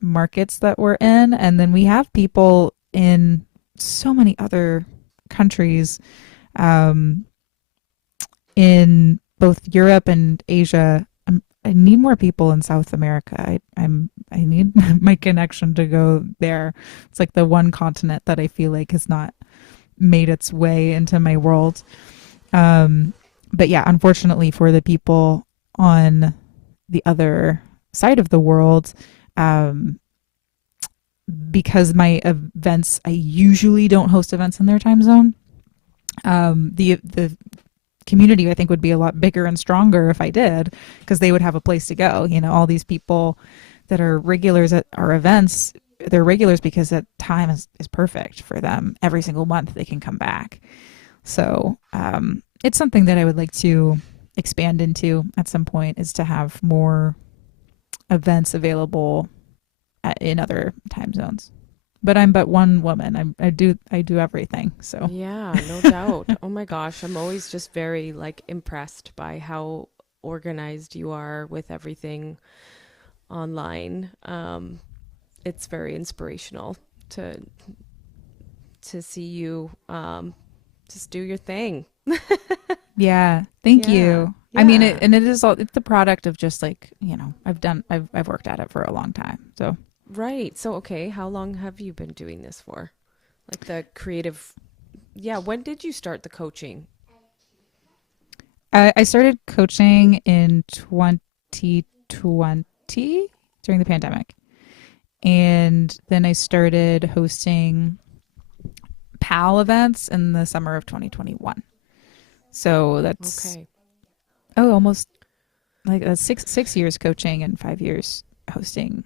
markets that we're in, and then we have people in so many other countries, um, in both Europe and Asia. I need more people in South America. I need my connection to go there. It's like the one continent that I feel like has not made its way into my world. But yeah, unfortunately for the people on the other side of the world, because my events, I usually don't host events in their time zone. The community I think would be a lot bigger and stronger if I did, because they would have a place to go. All these people that are regulars at our events, they're regulars because that time is perfect for them. Every single month they can come back. So it's something that I would like to expand into at some point, is to have more events available in other time zones. But I'm but one woman. I do everything. So Yeah, no doubt. Oh my gosh, I'm always just very like impressed by how organized you are with everything online. It's very inspirational to see you just do your thing. yeah, thank Yeah. you. I mean, Yeah. it's the product of just like, I've worked at it for a long time. So Right. So, okay, how long have you been doing this for? Like the creative, yeah, when did you start the coaching? I started coaching in 2020 during the pandemic. And then I started hosting PAL events in the summer of 2021. So that's, Okay. almost like six years coaching and 5 years hosting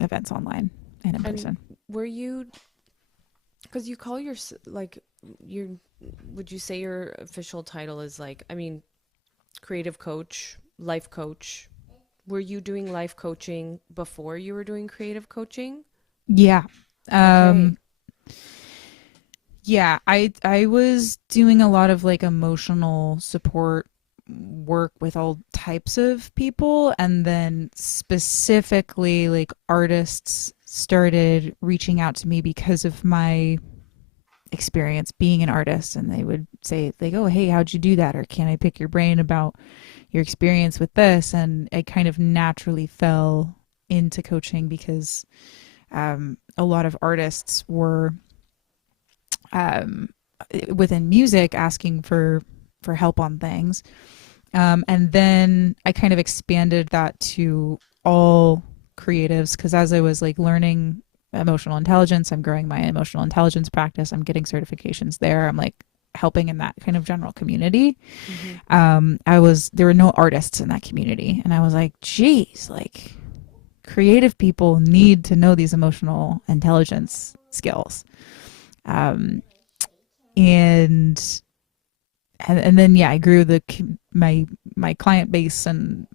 events online and in And person. were you, because you call your, like, your, would you say your official title is like, I mean, creative coach, life coach, Were you doing life coaching before you were doing creative coaching? Yeah. Okay. Um, yeah, I was doing a lot of like emotional support work with all types of people, and then specifically like artists started reaching out to me because of my experience being an artist, and they would say like, "Oh, hey, how'd you do that?" or "Can I pick your brain about your experience with this?" And I kind of naturally fell into coaching because a lot of artists were um, within music asking for help on things. And then I kind of expanded that to all creatives because as I was like learning emotional intelligence, I'm growing my emotional intelligence practice. I'm getting certifications there. I'm like helping in that kind of general community. Mm-hmm. There were no artists in that community, and I was like, geez, like creative people need to know these emotional intelligence skills. Um, and and then yeah, I grew my client base and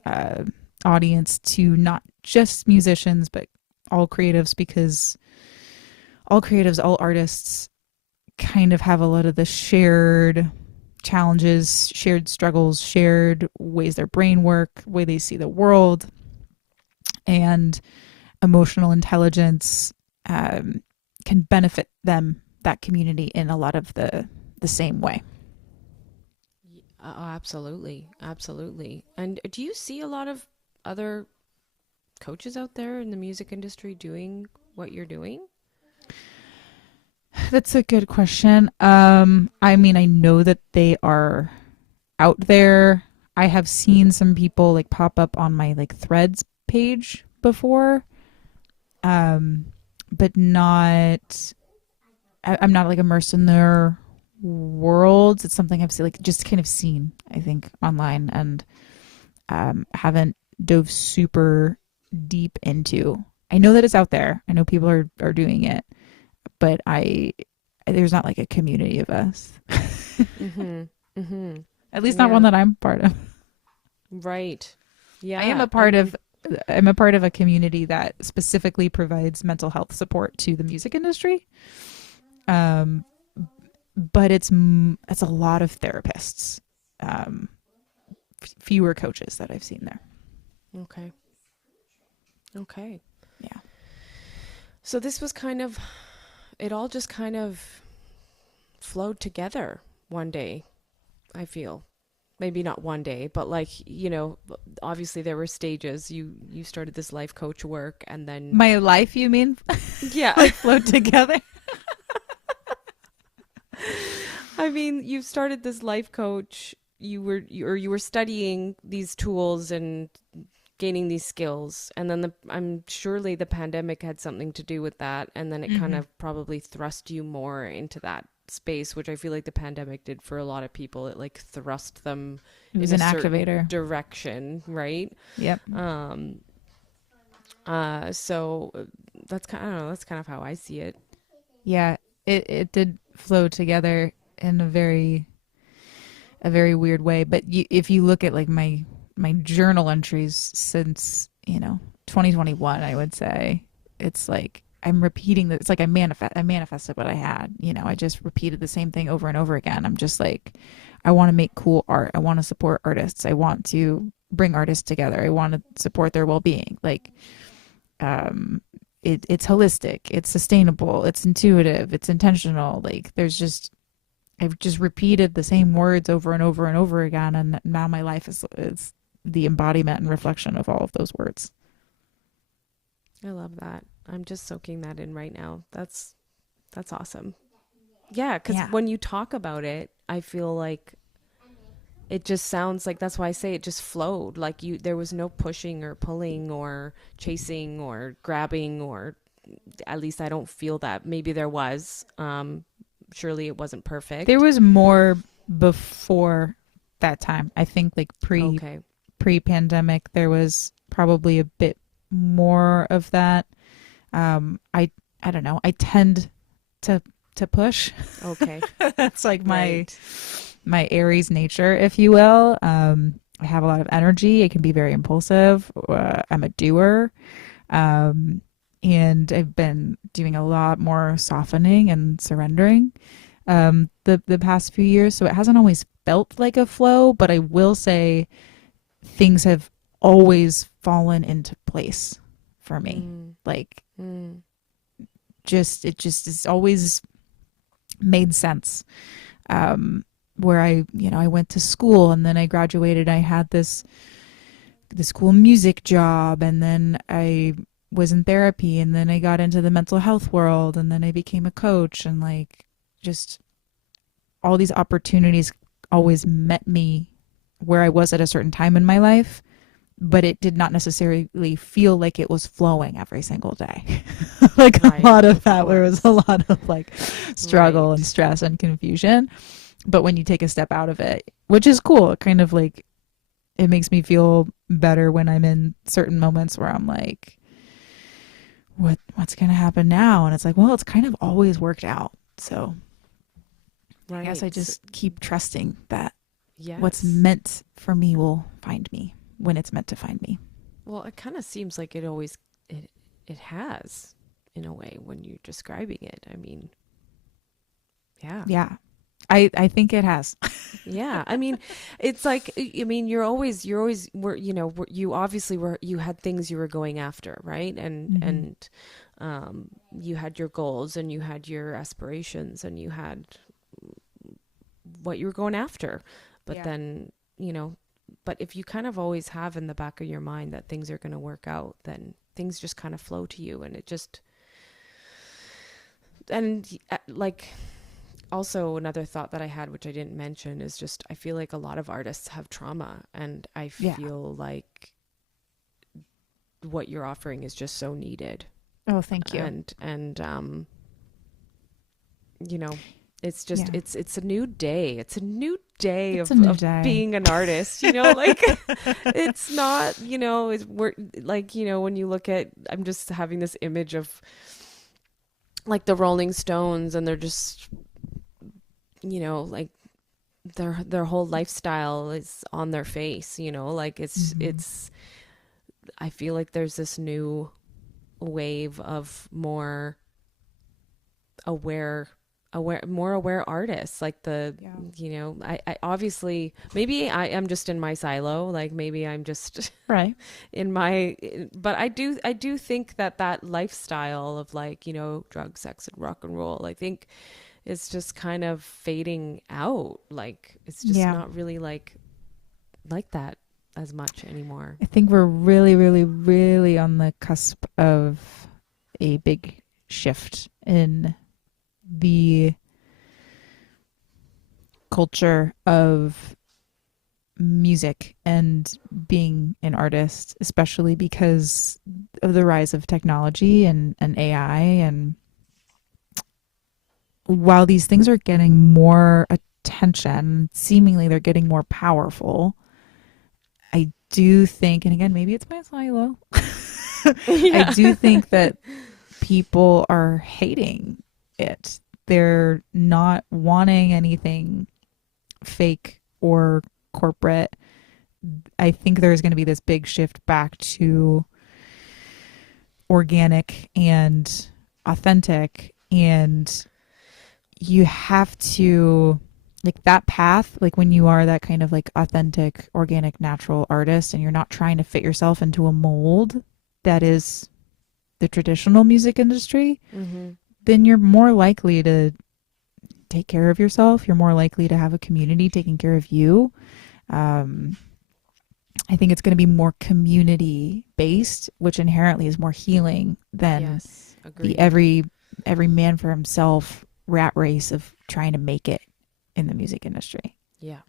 audience to not just musicians but all creatives, because all artists kind of have a lot of the shared challenges, shared struggles, shared ways their brain work, way they see the world, and emotional intelligence can benefit that community in a lot of the same way. Oh, absolutely. Absolutely. And do you see a lot of other coaches out there in the music industry doing what you're doing? That's a good question. I mean, I know that they are out there. I have seen some people like pop up on my like threads page before, um, but not. I'm not like immersed in their worlds. It's something I've seen, like just kind of seen, I think, online, and haven't dove super deep into. I know that it's out there. I know people are doing it, but I there's not like a community of us. Mm-hmm. Mm-hmm. At least not one Yeah. that I'm part of. Right. I am Yeah. a I part mean, of I'm a part of a community that specifically provides mental health support to the music industry. Um, but it's a lot of therapists, um, fewer coaches that I've seen there. okay. Okay. Yeah, So this was kind of, it all just kind of flowed together one day, I feel. Maybe not one day, but obviously there were stages. You started this life coach work and then my life, you mean, yeah. like flowed together? I mean, you started this life coach, you were studying these tools and gaining these skills, and then I'm surely the pandemic had something to do with that, and then it kind Mm-hmm. of probably thrust you more into that space, which I feel like the pandemic did for a lot of people. It like thrust them It was in a an certain activator. direction, right? Yep. Um so that's kind I don't know, that's kind of how I see it. Yeah, it did flow together in a very weird way. But if you look at like my journal entries since 2021, I would say it's like I'm repeating that. It's like I manifested what I had. I just repeated the same thing over and over again. I'm just like, I want to make cool art. I want to support artists. I want to bring artists together. I want to support their well-being. Like, um, it's holistic. It's sustainable. It's intuitive. It's intentional. Like, I've just repeated the same words over and over and over again, and now my life is the embodiment and reflection of all of those words. I love that. I'm just soaking that in right now. That's awesome. Yeah, because Yeah. when you talk about it, I feel like it just sounds like that's why I say it just flowed. Like there was no pushing or pulling or chasing or grabbing, or at least I don't feel that. Maybe there was. Surely it wasn't There perfect. was more before that time. I think like Okay. pre-pandemic there was probably a bit more of that. I don't know. I tend to push. Okay. That's like Right. my Aries nature, if you will. I have a lot of energy. I can be very impulsive. I'm a doer. Um, and I've been doing a lot more softening and surrendering the past few years. So it hasn't always felt like a flow, but I will say things have always fallen into place for me. Mm, Like mm, it just has always made sense. Where I went to school and then I graduated. I had this cool music job, and then I was in therapy, and then I got into the mental health world, and then I became a coach, and like just all these opportunities always met me where I was at a certain time in my life, but it did not necessarily feel like it was flowing every single day. Like a right, lot of of that, where it was a course. lot of like struggle and Right. stress and confusion. But when you take a step out of it, which is cool, it kind of like it makes me feel better when I'm in certain moments where I'm like, what's gonna happen now? And it's like, well, it's kind of always worked out. So I guess Right. I just keep trusting that what's Yes. meant for me will find me when it's meant to find me. Well, it kind of seems like it has in a way when you're describing it. I mean, yeah. Yeah. I think it has. Yeah. I mean, it's like I mean, you're always were you obviously you had things you were going after, right? And Hmm. and you had your goals and you had your aspirations and you had what you were going after. But Yeah. then, but if you kind of always have in the back of your mind that things are going to work out, then things just kind of flow to you and it just and like also another thought that I had which I didn't mention is just I feel like a lot of artists have trauma and I Yeah. feel like what you're offering is just so needed Oh, thank you. and you know it's just Yeah. it's a new day, it's a new day It's a of new day. being an artist, like it's not, it's we're like, when you look at, I'm just having this image of like the Rolling Stones and they're just, like their whole lifestyle is on their face, like Hmm. it's I feel like there's this new wave of more aware more aware artists like Yeah. I obviously maybe I am just in my silo, like maybe I'm just Right. in my but I do think that lifestyle of like, drugs, sex and rock and roll, I think it's just kind of fading out, like it's just Yeah. not really like that as much anymore. I think we're really, really, really on the cusp of a big shift in the culture of music and being an artist, especially because of the rise of technology and AI. And while these things are getting more attention, seemingly they're getting more powerful, I do think, and again, maybe it's my silo, I Yeah. do think that people are hating it. They're not wanting anything fake or corporate. I think there's going to be this big shift back to organic and authentic. And you have to, like, that path, like when you are that kind of like authentic, organic, natural artist and you're not trying to fit yourself into a mold that is the traditional music industry, Mm-hmm. then you're more likely to take care of yourself. You're more likely to have a community taking care of you. Um, I think it's going to be more community based, which inherently is more healing than Yes, the agreed. every man for himself rat race of trying to make it in the music industry. Yeah.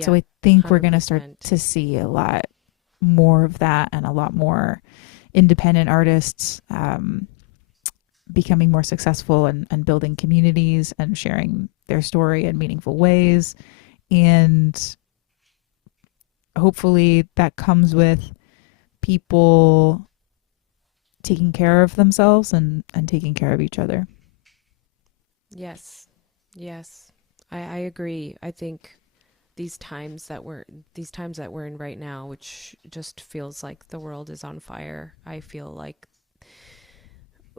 So Yeah. I think we're going to start 100%. to see a lot more of that and a lot more independent artists becoming more successful and building communities and sharing their story in meaningful ways. And hopefully that comes with people taking care of themselves and taking care of each other. Yes. Yes. I agree. I think these times that we're in right now, which just feels like the world is on fire. I feel like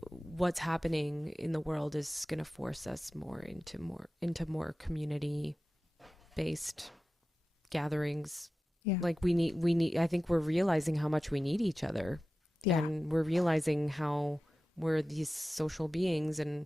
what's happening in the world is going to force us into more community based gatherings. Yeah. Like we need I think we're realizing how much we need each other. Yeah. And we're realizing how we're these social beings, and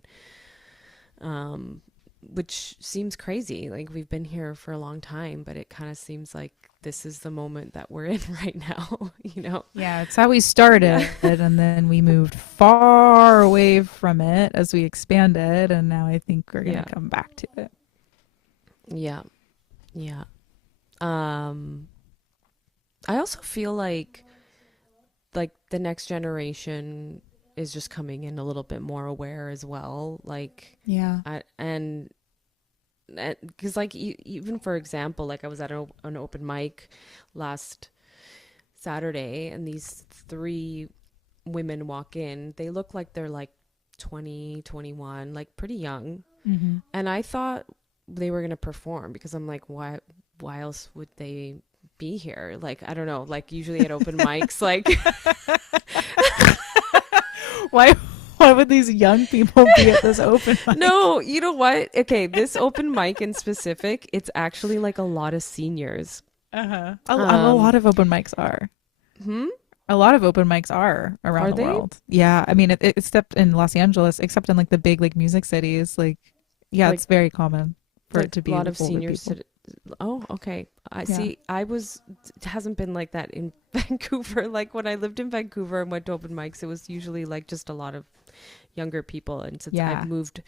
which seems crazy. Like we've been here for a long time, but it kind of seems like this is the moment that we're in right now, you know? Yeah, it's how we started, and then we moved far away from it as we expanded, and now I think we're going to come back to it. Yeah. Yeah. I also feel like the next generation is just coming in a little bit more aware as well. Like, yeah. And because like even for example, like I was at an open mic last Saturday, and these 3 women walk in. They look like they're like 20, 21, like pretty young. Mm-hmm. And I thought they were going to perform, because I'm like, why else would they be here? Like, I don't know, like usually at open mics, like why would these young people be at this open mic? No, you know what? Okay, this open mic in specific, it's actually like a lot of seniors. A lot of open mics are. A lot of open mics are around the world. Yeah, I mean, except in Los Angeles, except in like the big like music cities, like yeah, like, it's very common for it to be a lot of seniors. Oh, okay. I see. It hasn't been like that in Vancouver. Like when I lived in Vancouver and went to open mics, it was usually like just a lot of younger people. And since I've moved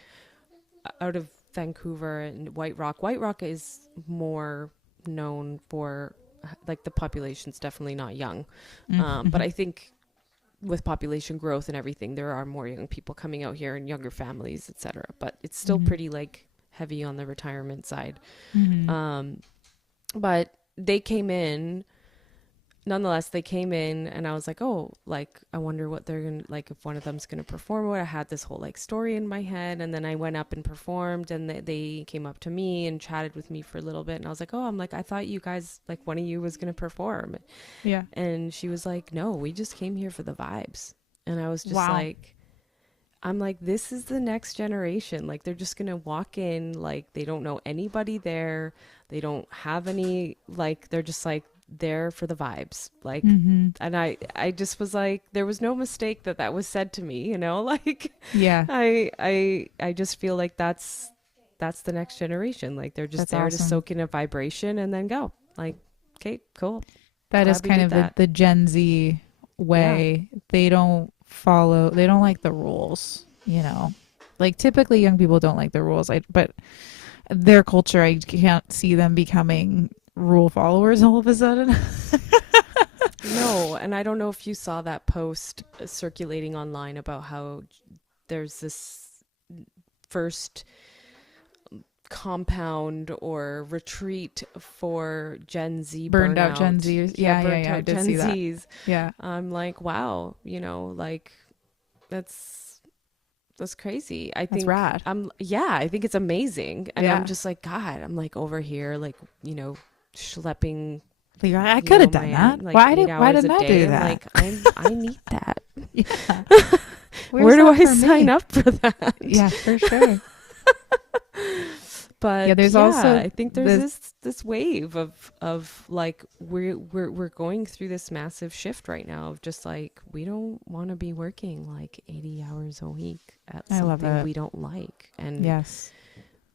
out of Vancouver and White Rock is more known for, like, the population's definitely not young. But I think with population growth and everything, there are more young people coming out here and younger families, etc. But it's still pretty like heavy on the retirement side. But they came in, nonetheless, and I was like, oh, like, I wonder what they're going to, like, if one of them's going to perform. I had this whole like story in my head, and then I went up and performed, and they came up to me and chatted with me for a little bit. And I was like, oh, I'm like, I thought you guys, like, one of you was going to perform. Yeah. And she was like, no, we just came here for the vibes. And I was just like, I'm like, this is the next generation. Like, they're just going to walk in, like, they don't know anybody there. They don't have any, like, they're just like there for the vibes. Like, and I just was like, there was no mistake that was said to me, you know, like, yeah, I just feel like that's the next generation. Like, they're just there to soak in a vibration and then go. Like, okay, cool. That is kind of the Gen Z way. Yeah. They don't like the rules, you know, like typically young people don't like the rules, but their culture, I can't see them becoming rule followers all of a sudden. No. And I don't know if you saw that post circulating online about how there's this first compound or retreat for Gen Z burned out Gen Zs. Yeah, I did see Zs. That. Yeah. I'm like, wow, you know, like that's crazy. I think that's rad. I think it's amazing. And I'm just like, God, I'm like over here, like, you know, schlepping. Like, I could have done that. Like why didn't I do that? Like, I need that. Yeah. Where do I sign up for that? Yeah, for sure. But yeah, there's also, I think there's this wave of like we're going through this massive shift right now of just like, we don't want to be working like 80 hours a week at something we don't like. And yes,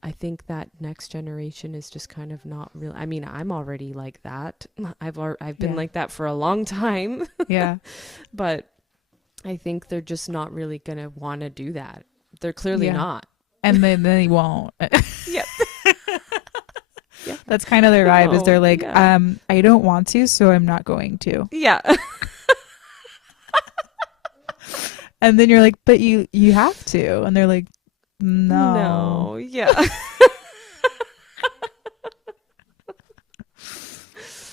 I think that next generation is just kind of not real. I mean, I'm already like that. I've been like that for a long time. Yeah. But I think they're just not really going to want to do that. They're clearly not. And then they won't. Yep. Yeah. That's kind of their vibe, is they're like, I don't want to, so I'm not going to. Yeah. And then you're like, but you have to. And they're like, no. Yeah.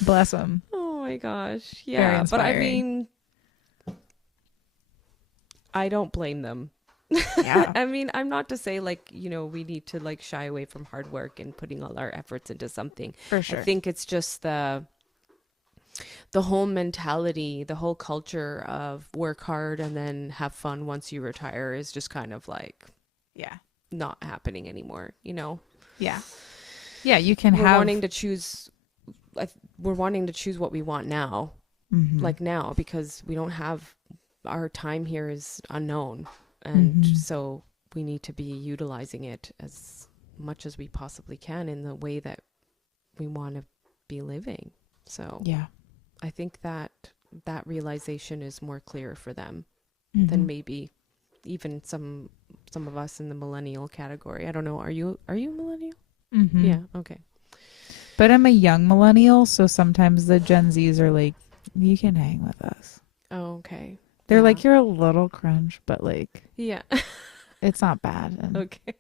Bless them. Oh my gosh. Yeah. But I mean, I don't blame them. Yeah. I mean, I'm not to say like, we need to like shy away from hard work and putting all our efforts into something. For sure. I think it's just the whole mentality, the whole culture of work hard and then have fun once you retire is just kind of like Yeah. not happening anymore, Yeah. Yeah. You can we're have. wanting to choose we're wanting to choose what we want now, Mhm. like now, because we don't have, our time here is unknown, and so we need to be utilizing it as much as we possibly can in the way that we want to be living. So Yeah. I think that realization is more clear for them Mm-hmm. than maybe even some of us in the millennial category. I don't know. Are you millennial? Mm-hmm. Yeah. Okay. But I'm a young millennial, so sometimes the Gen Zs are like, you can hang with us. Oh, okay. They're Yeah. like, you're a little cringe, but like, Yeah. it's not bad. And Okay.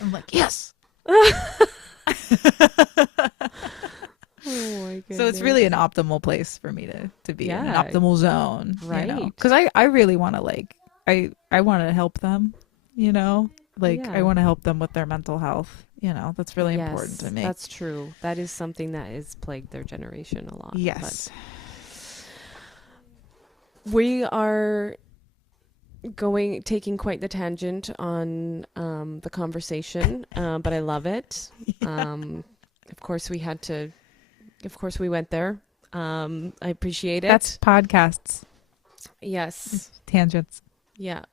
I'm like, yes. Oh my goodness. So it's really an optimal place for me to be in, an Yeah. optimal zone, Right. Because I really want to like, I want to help them, like Yeah. I want to help them with their mental health, that's really important to me. That's true. That is something that has plagued their generation a lot. Yes. But we are taking quite the tangent on the conversation, but I love it. Of course we went there. I appreciate it. That's podcasts, Yes. tangents. Yeah.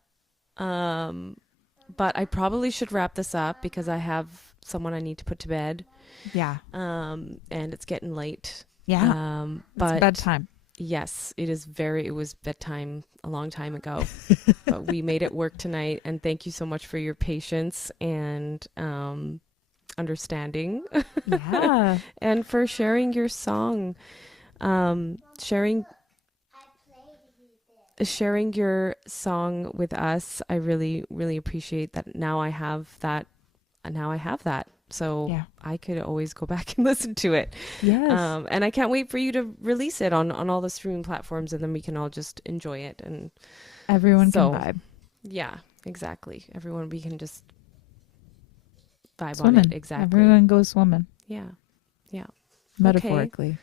But I probably should wrap this up because I have someone I need to put to bed. Yeah. And it's getting late. Yeah. But It's bedtime. yes, it was bedtime a long time ago, but we made it work tonight. And thank you so much for your patience and understanding. Yeah. And for sharing your song, sharing your song with us. I really, really appreciate that. Now I have that. So Yeah. I could always go back and listen to it. Yes. And I can't wait for you to release it on all the streaming platforms, and then we can all just enjoy it. And Everyone so, can vibe. yeah, exactly. Everyone, we can just vibe Swimming. on it. Exactly. Everyone goes swimming. Yeah. Yeah. Metaphorically.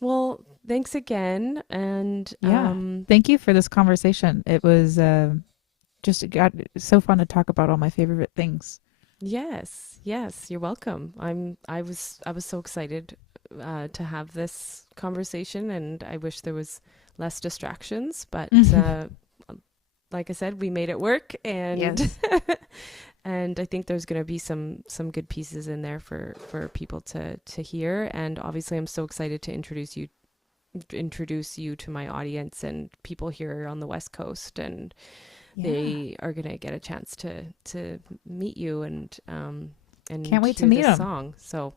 Well, thanks again. And Yeah. Thank you for this conversation. It was got so fun to talk about all my favorite things. yes, you're welcome. I was so excited to have this conversation, and I wish there was less distractions, but like I said, we made it work, and Yes. and I think there's going to be some good pieces in there for people to hear. And obviously I'm so excited to introduce you to my audience and people here on the West Coast, and they are going to get a chance to meet you and Can't wait to hear meet this them. song. So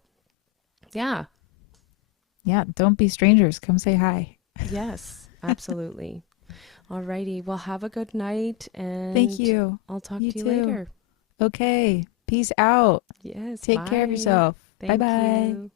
yeah. Yeah. Don't be strangers. Come say hi. Yes, absolutely. Alrighty. Well, have a good night, and Thank you. I'll talk You to you too. later. Okay. Peace out. Yes. Take care of bye. yourself. Thank Bye-bye. you.